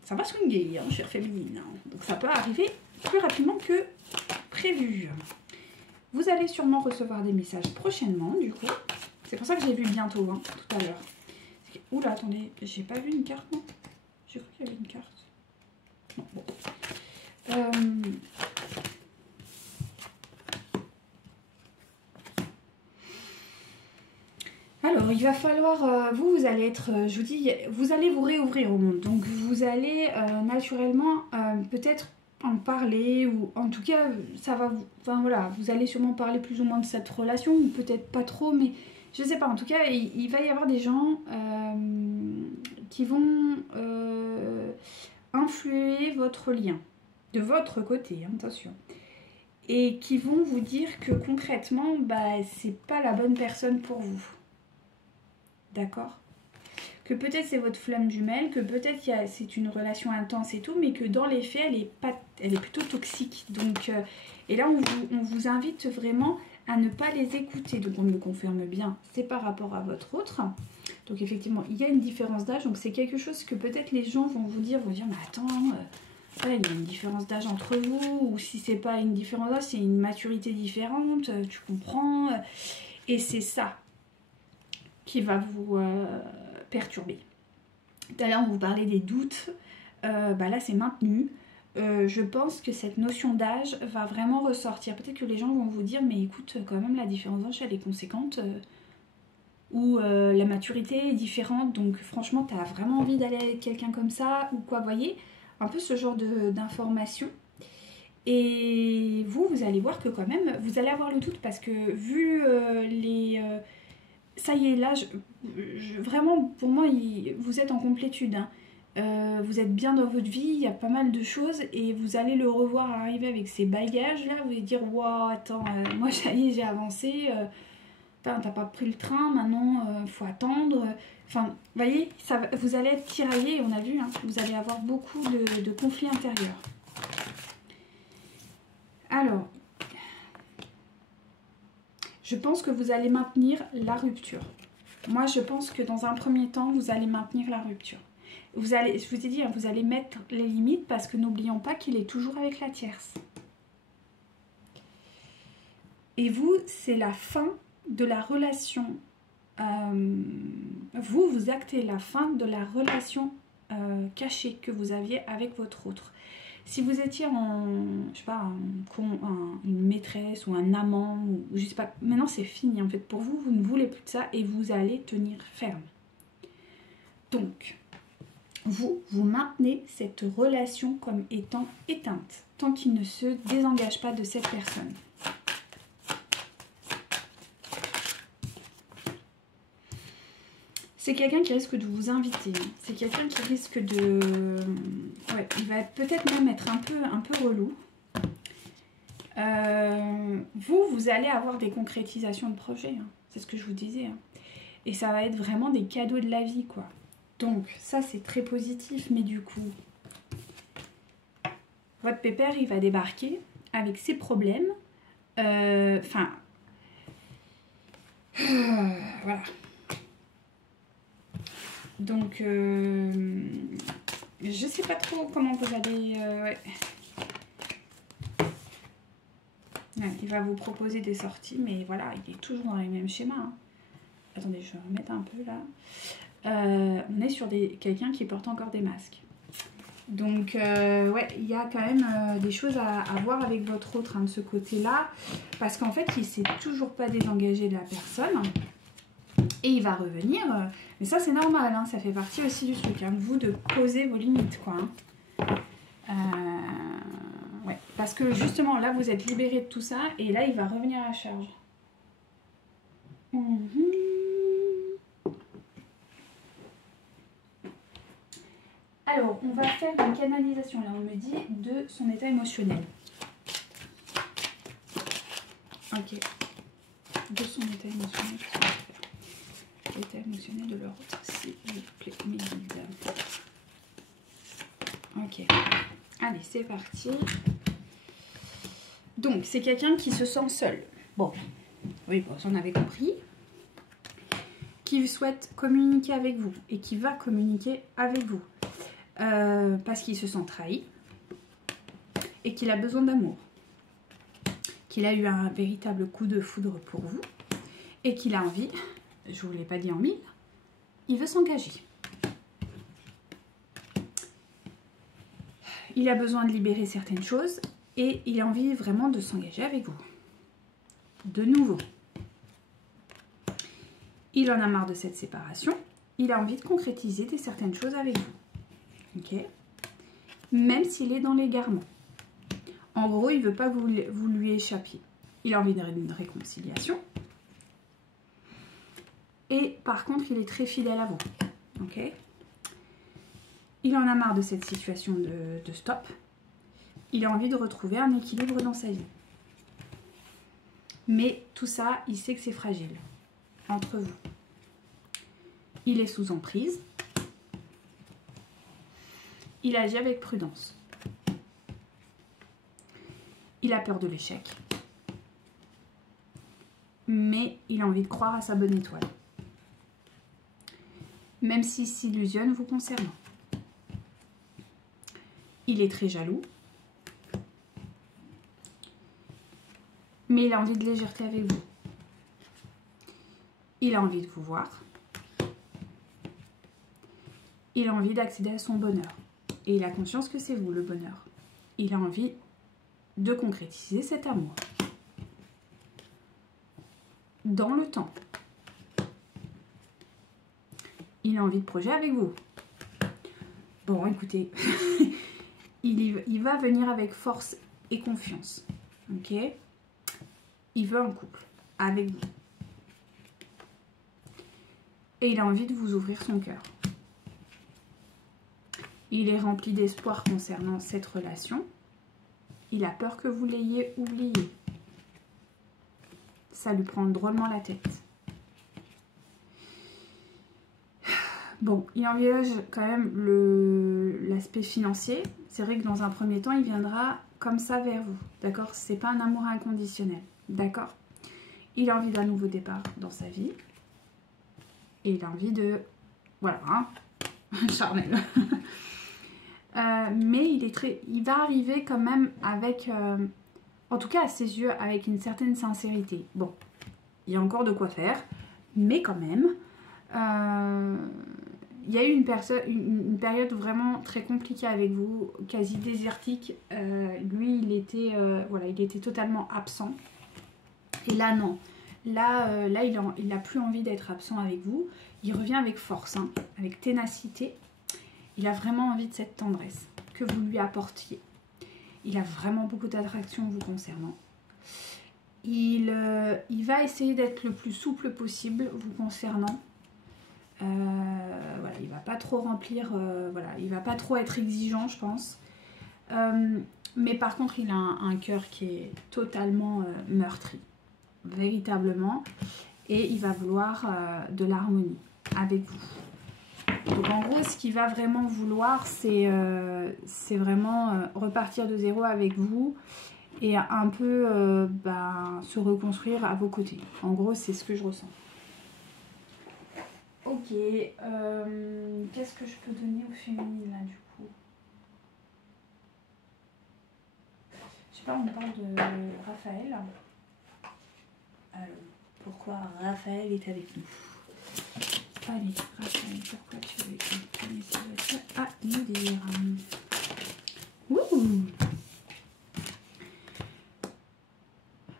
ça va swinguer, hein, chère féminine. Donc ça peut arriver plus rapidement que prévu. Vous allez sûrement recevoir des messages prochainement, du coup. C'est pour ça que j'ai vu bientôt, hein, tout à l'heure. Oula, attendez, j'ai pas vu une carte, non? J'ai cru qu'il y avait une carte. Non, bon. Alors, il va falloir, vous allez être, je vous dis, vous allez vous réouvrir au monde. Donc, vous allez naturellement peut-être en parler, ou en tout cas, ça va vous... Enfin, voilà, vous allez sûrement parler plus ou moins de cette relation, ou peut-être pas trop, mais je sais pas. En tout cas, il va y avoir des gens qui vont influer votre lien, de votre côté, hein, attention. Et qui vont vous dire que concrètement, bah, c'est pas la bonne personne pour vous. D'accord? Que peut-être c'est votre flamme jumelle, que peut-être c'est une relation intense et tout, mais que dans les faits, elle est plutôt toxique. Donc, et là, on vous invite vraiment à ne pas les écouter. Donc, on me le confirme bien, c'est par rapport à votre autre. Donc, effectivement, il y a une différence d'âge. Donc, c'est quelque chose que peut-être les gens vont vous dire, mais attends, il y a une différence d'âge entre vous. Ou si c'est pas une différence d'âge, c'est une maturité différente, tu comprends. Et c'est ça qui va vous perturber. Tout à l'heure, on vous parlait des doutes. Bah là, c'est maintenu. Je pense que cette notion d'âge va vraiment ressortir. Peut-être que les gens vont vous dire, mais écoute, quand même, la différence d'âge, elle est conséquente. Ou la maturité est différente. Donc, franchement, tu as vraiment envie d'aller avec quelqu'un comme ça ou quoi, vous voyez, un peu ce genre d'informations. Et vous allez voir que quand même, vous allez avoir le doute parce que vu ça y est, là, vraiment, pour moi, vous êtes en complétude. Hein. Vous êtes bien dans votre vie, il y a pas mal de choses et vous allez le revoir arriver avec ses bagages. Là, vous allez dire, waouh, attends, moi, ça y est, j'ai avancé. Enfin, t'as pas pris le train, maintenant faut attendre. Enfin, vous voyez, vous allez être tiraillé, on a vu, hein, vous allez avoir beaucoup de conflits intérieurs. Alors, je pense que vous allez maintenir la rupture. Moi, je pense que dans un premier temps, vous allez maintenir la rupture. Je vous ai dit, vous allez mettre les limites parce que n'oublions pas qu'il est toujours avec la tierce. Et vous, c'est la fin de la relation. Vous actez la fin de la relation cachée que vous aviez avec votre autre. Si vous étiez je sais pas, une maîtresse ou un amant, ou je sais pas, maintenant c'est fini en fait. Pour vous, vous ne voulez plus de ça et vous allez tenir ferme. Donc, vous maintenez cette relation comme étant éteinte, tant qu'il ne se désengage pas de cette personne. C'est quelqu'un qui risque de vous inviter. C'est quelqu'un qui risque de... Ouais, il va peut-être même être un peu relou. Vous allez avoir des concrétisations de projets. Hein. C'est ce que je vous disais. Hein. Et ça va être vraiment des cadeaux de la vie, quoi. Donc, ça, c'est très positif. Mais du coup, votre pépère, il va débarquer avec ses problèmes. Enfin... voilà. Donc, je sais pas trop comment vous allez... ouais. Ouais, il va vous proposer des sorties, mais voilà, il est toujours dans les mêmes schémas. Hein. Attendez, je vais remettre un peu là. On est sur quelqu'un qui porte encore des masques. Donc, ouais, il y a quand même des choses à voir avec votre autre hein, de ce côté-là. Parce qu'en fait, il ne s'est toujours pas désengagé de la personne. Et il va revenir, mais ça c'est normal, hein, ça fait partie aussi du truc, hein, vous de poser vos limites, quoi. Hein. Ouais, parce que justement là vous êtes libéré de tout ça et là il va revenir à la charge. Alors, on va faire une canalisation, là on me dit, de son état émotionnel. Ok, de son état émotionnel. L'état émotionnel de leur autre, s'il vous plaît, mesdames. Ok, allez, c'est parti. Donc, c'est quelqu'un qui se sent seul. Bon, oui, bon, j'en avais compris. Qui souhaite communiquer avec vous et qui va communiquer avec vous. Parce qu'il se sent trahi et qu'il a besoin d'amour. Qu'il a eu un véritable coup de foudre pour vous et qu'il a envie... Je ne vous l'ai pas dit en mille, il veut s'engager. Il a besoin de libérer certaines choses et il a envie vraiment de s'engager avec vous. De nouveau. Il en a marre de cette séparation. Il a envie de concrétiser certaines choses avec vous. Ok ? Même s'il est dans l'égarement. En gros, il ne veut pas que vous lui échappiez. Il a envie d'une réconciliation. Et par contre, il est très fidèle à vous. Ok ? Il en a marre de cette situation de stop. Il a envie de retrouver un équilibre dans sa vie. Mais tout ça, il sait que c'est fragile entre vous. Il est sous emprise. Il agit avec prudence. Il a peur de l'échec. Mais il a envie de croire à sa bonne étoile. Même s'il s'illusionne vous concernant. Il est très jaloux. Mais il a envie de légèreté avec vous. Il a envie de vous voir. Il a envie d'accéder à son bonheur. Et il a conscience que c'est vous le bonheur. Il a envie de concrétiser cet amour. Dans le temps. Il a envie de projet avec vous. Bon, écoutez, il va venir avec force et confiance. Ok ? Il veut un couple avec vous. Et il a envie de vous ouvrir son cœur. Il est rempli d'espoir concernant cette relation. Il a peur que vous l'ayez oublié. Ça lui prend drôlement la tête. Bon, il envisage quand même l'aspect financier. C'est vrai que dans un premier temps, il viendra comme ça vers vous, d'accord? C'est pas un amour inconditionnel, d'accord? Il a envie d'un nouveau départ dans sa vie. Et il a envie de... Voilà, hein, charnel. Mais il va arriver quand même avec... en tout cas, à ses yeux, avec une certaine sincérité. Bon, il y a encore de quoi faire, mais quand même... il y a eu une période vraiment très compliquée avec vous, quasi désertique. Lui, voilà, il était totalement absent. Et là, non. Là, il n'a plus envie d'être absent avec vous. Il revient avec force, hein, avec ténacité. Il a vraiment envie de cette tendresse que vous lui apportiez. Il a vraiment beaucoup d'attraction vous concernant. Il va essayer d'être le plus souple possible vous concernant. Voilà, il va pas trop remplir, voilà, il va pas trop être exigeant, je pense. Mais par contre, il a un cœur qui est totalement meurtri, véritablement, et il va vouloir de l'harmonie avec vous. Donc en gros, ce qu'il va vraiment vouloir, c'est vraiment repartir de zéro avec vous et un peu se reconstruire à vos côtés. En gros, c'est ce que je ressens. Ok, qu'est-ce que je peux donner au féminin là du coup? Je sais pas, on parle de Raphaël. Alors, pourquoi Raphaël est avec nous? Allez, Raphaël, pourquoi tu es avec nous? Ah, nous dire. Ouh.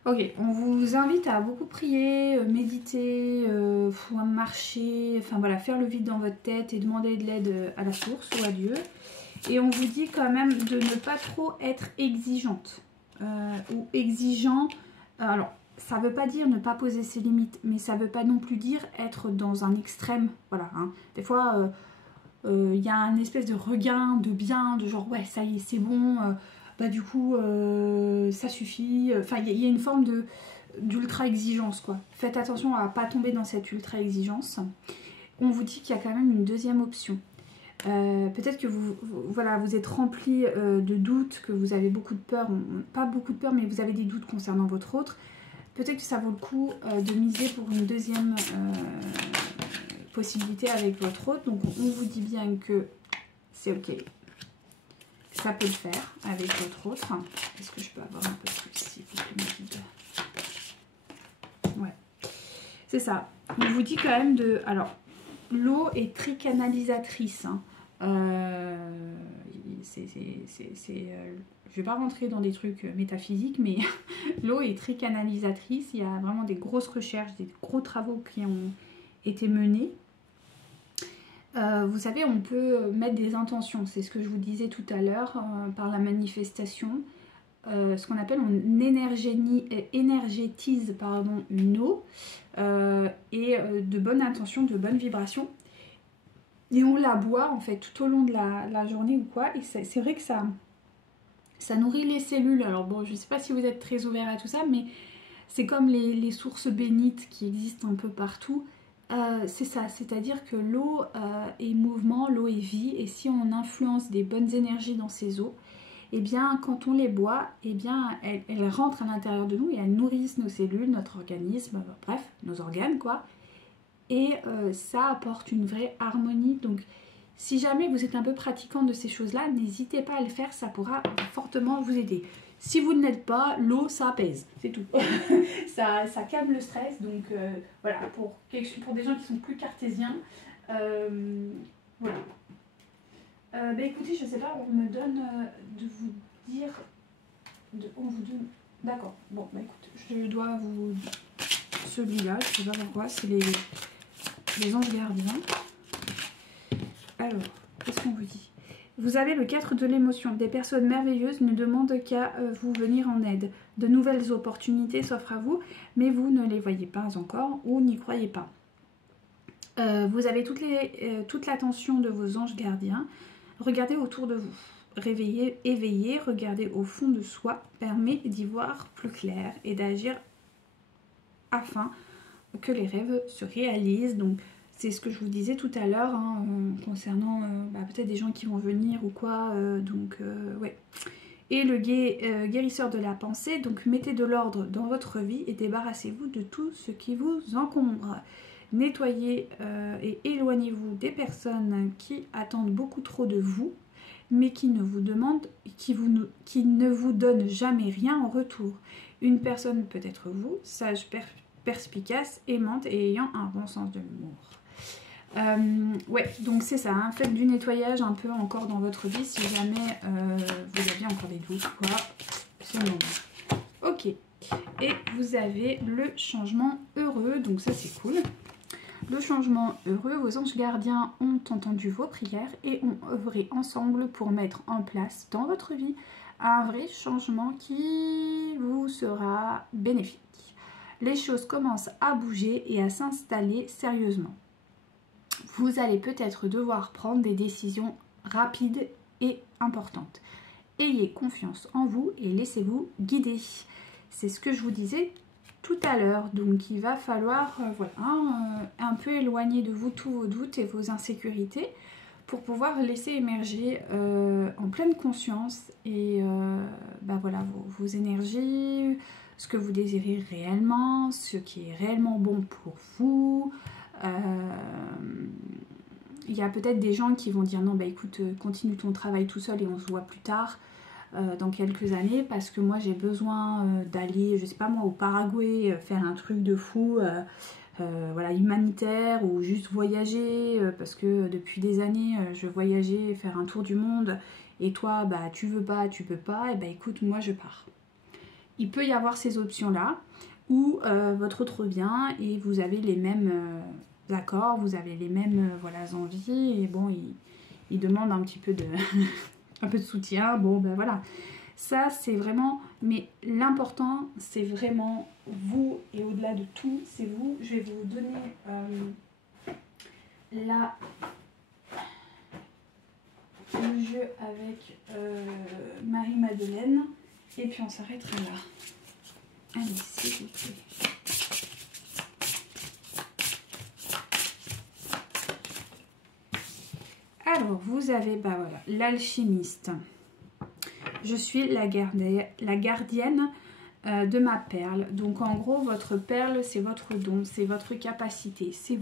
Ok, on vous invite à beaucoup prier, méditer, marcher, enfin voilà, faire le vide dans votre tête et demander de l'aide à la source ou à Dieu. Et on vous dit quand même de ne pas trop être exigeante ou exigeant. Alors, ça ne veut pas dire ne pas poser ses limites, mais ça ne veut pas non plus dire être dans un extrême. Voilà, hein. Des fois, il y a un espèce de regain de bien, de genre ouais, ça y est, c'est bon. Du coup ça suffit, enfin il y a une forme d'ultra exigence quoi. Faites attention à ne pas tomber dans cette ultra exigence. On vous dit qu'il y a quand même une deuxième option. Peut-être que vous êtes rempli de doutes, que vous avez beaucoup de peur, pas beaucoup de peur mais vous avez des doutes concernant votre autre. Peut-être que ça vaut le coup de miser pour une deuxième possibilité avec votre autre. Donc on vous dit bien que c'est ok. Ça peut le faire avec votre autre. Est-ce que je peux avoir un peu plus s'il vous plaît? Ouais. C'est ça. On vous dit quand même de... Alors, l'eau est tricanalisatrice. Hein. Je vais pas rentrer dans des trucs métaphysiques, mais l'eau est tricanalisatrice. Il y a vraiment des grosses recherches, des gros travaux qui ont été menés. Vous savez, on peut mettre des intentions, c'est ce que je vous disais tout à l'heure, par la manifestation. Ce qu'on appelle, on énergétise une eau et de bonnes intentions, de bonnes vibrations. Et on la boit en fait tout au long de la journée ou quoi. Et c'est vrai que ça nourrit les cellules. Alors bon, je ne sais pas si vous êtes très ouvert à tout ça, mais c'est comme les sources bénites qui existent un peu partout. C'est ça, c'est-à-dire que l'eau est mouvement, l'eau est vie, et si on influence des bonnes énergies dans ces eaux, et bien quand on les boit, et bien elles rentrent à l'intérieur de nous et elles nourrissent nos cellules, notre organisme, bref, nos organes quoi, et ça apporte une vraie harmonie. Donc si jamais vous êtes un peu pratiquant de ces choses-là, n'hésitez pas à le faire, ça pourra fortement vous aider. Si vous ne l'êtes pas, l'eau, ça apaise, c'est tout. ça calme le stress, donc voilà, pour des gens qui sont plus cartésiens, voilà. Écoutez, je sais pas, on me donne de vous dire, on vous donne, d'accord, bon, écoute, je dois vous, celui-là, je sais pas pourquoi, c'est les anges gardiens. Alors, qu'est-ce qu'on vous dit ? Vous avez le 4 de l'émotion. Des personnes merveilleuses ne demandent qu'à vous venir en aide. De nouvelles opportunités s'offrent à vous, mais vous ne les voyez pas encore ou n'y croyez pas. Vous avez toute l'attention de vos anges gardiens. Regardez autour de vous. Réveillez, éveillez, regardez au fond de soi, permet d'y voir plus clair et d'agir afin que les rêves se réalisent. Donc, c'est ce que je vous disais tout à l'heure, hein, concernant peut-être des gens qui vont venir ou quoi, ouais. Et le guérisseur de la pensée, donc mettez de l'ordre dans votre vie et débarrassez-vous de tout ce qui vous encombre. Nettoyez et éloignez-vous des personnes qui attendent beaucoup trop de vous, mais qui ne vous demandent, qui ne vous donnent jamais rien en retour. Une personne peut être vous, sage, perspicace, aimante et ayant un bon sens de l'humour. Ouais, donc c'est ça, hein, faites du nettoyage un peu encore dans votre vie si jamais vous aviez encore des doutes, quoi. C'est le moment. Ok, et vous avez le changement heureux, donc ça c'est cool. Le changement heureux, vos anges gardiens ont entendu vos prières et ont œuvré ensemble pour mettre en place dans votre vie un vrai changement qui vous sera bénéfique. Les choses commencent à bouger et à s'installer sérieusement. Vous allez peut-être devoir prendre des décisions rapides et importantes. Ayez confiance en vous et laissez-vous guider. C'est ce que je vous disais tout à l'heure. Donc il va falloir un peu éloigner de vous tous vos doutes et vos insécurités pour pouvoir laisser émerger en pleine conscience et vos énergies, ce que vous désirez réellement, ce qui est réellement bon pour vous. Il y a peut-être des gens qui vont dire non, bah écoute, continue ton travail tout seul et on se voit plus tard dans quelques années, parce que moi j'ai besoin d'aller, je sais pas moi, au Paraguay, faire un truc de fou, humanitaire, ou juste voyager, parce que depuis des années je voyageais, faire un tour du monde, et toi bah tu veux pas, tu peux pas, et bah écoute, moi je pars. Il peut y avoir ces options là, où votre autre vient et vous avez les mêmes accords, vous avez les mêmes envies, et bon il demande un petit peu de un peu de soutien, bon ben voilà, ça c'est vraiment, mais l'important c'est vraiment vous, et au-delà de tout c'est vous. Je vais vous donner le jeu avec Marie-Madeleine et puis on s'arrêtera là. Allez, s'il vous plaît. Alors, vous avez l'alchimiste. Je suis la gardienne de ma perle. Donc, en gros, votre perle, c'est votre don, c'est votre capacité, c'est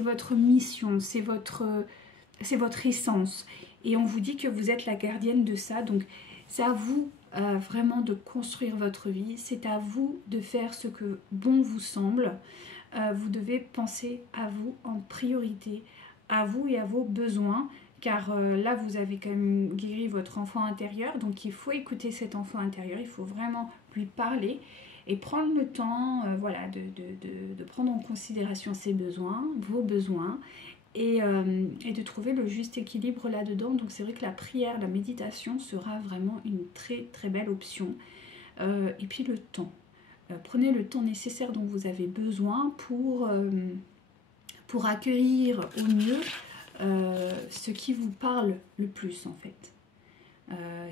votre mission, c'est votre essence. Et on vous dit que vous êtes la gardienne de ça. Donc, c'est à vous vraiment de construire votre vie. C'est à vous de faire ce que bon vous semble. Vous devez penser à vous en priorité, à vous et à vos besoins, car là vous avez quand même guéri votre enfant intérieur, donc il faut écouter cet enfant intérieur, il faut vraiment lui parler et prendre le temps de prendre en considération ses besoins, vos besoins, et de trouver le juste équilibre là-dedans. Donc c'est vrai que la prière, la méditation sera vraiment une très très belle option. Et puis le temps. Prenez le temps nécessaire dont vous avez besoin pour accueillir au mieux ce qui vous parle le plus en fait.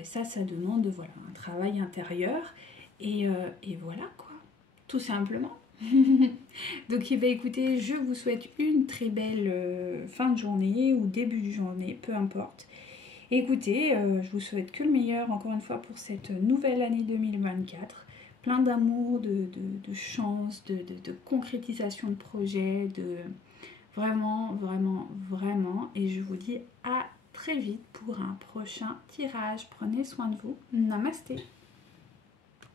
Ça demande un travail intérieur et voilà quoi, tout simplement. Donc écoutez, je vous souhaite une très belle fin de journée ou début de journée, peu importe. Écoutez, je vous souhaite que le meilleur encore une fois pour cette nouvelle année 2024. Plein d'amour, de chance, de concrétisation de projets, vraiment, et je vous dis à très vite pour un prochain tirage. Prenez soin de vous. Namasté.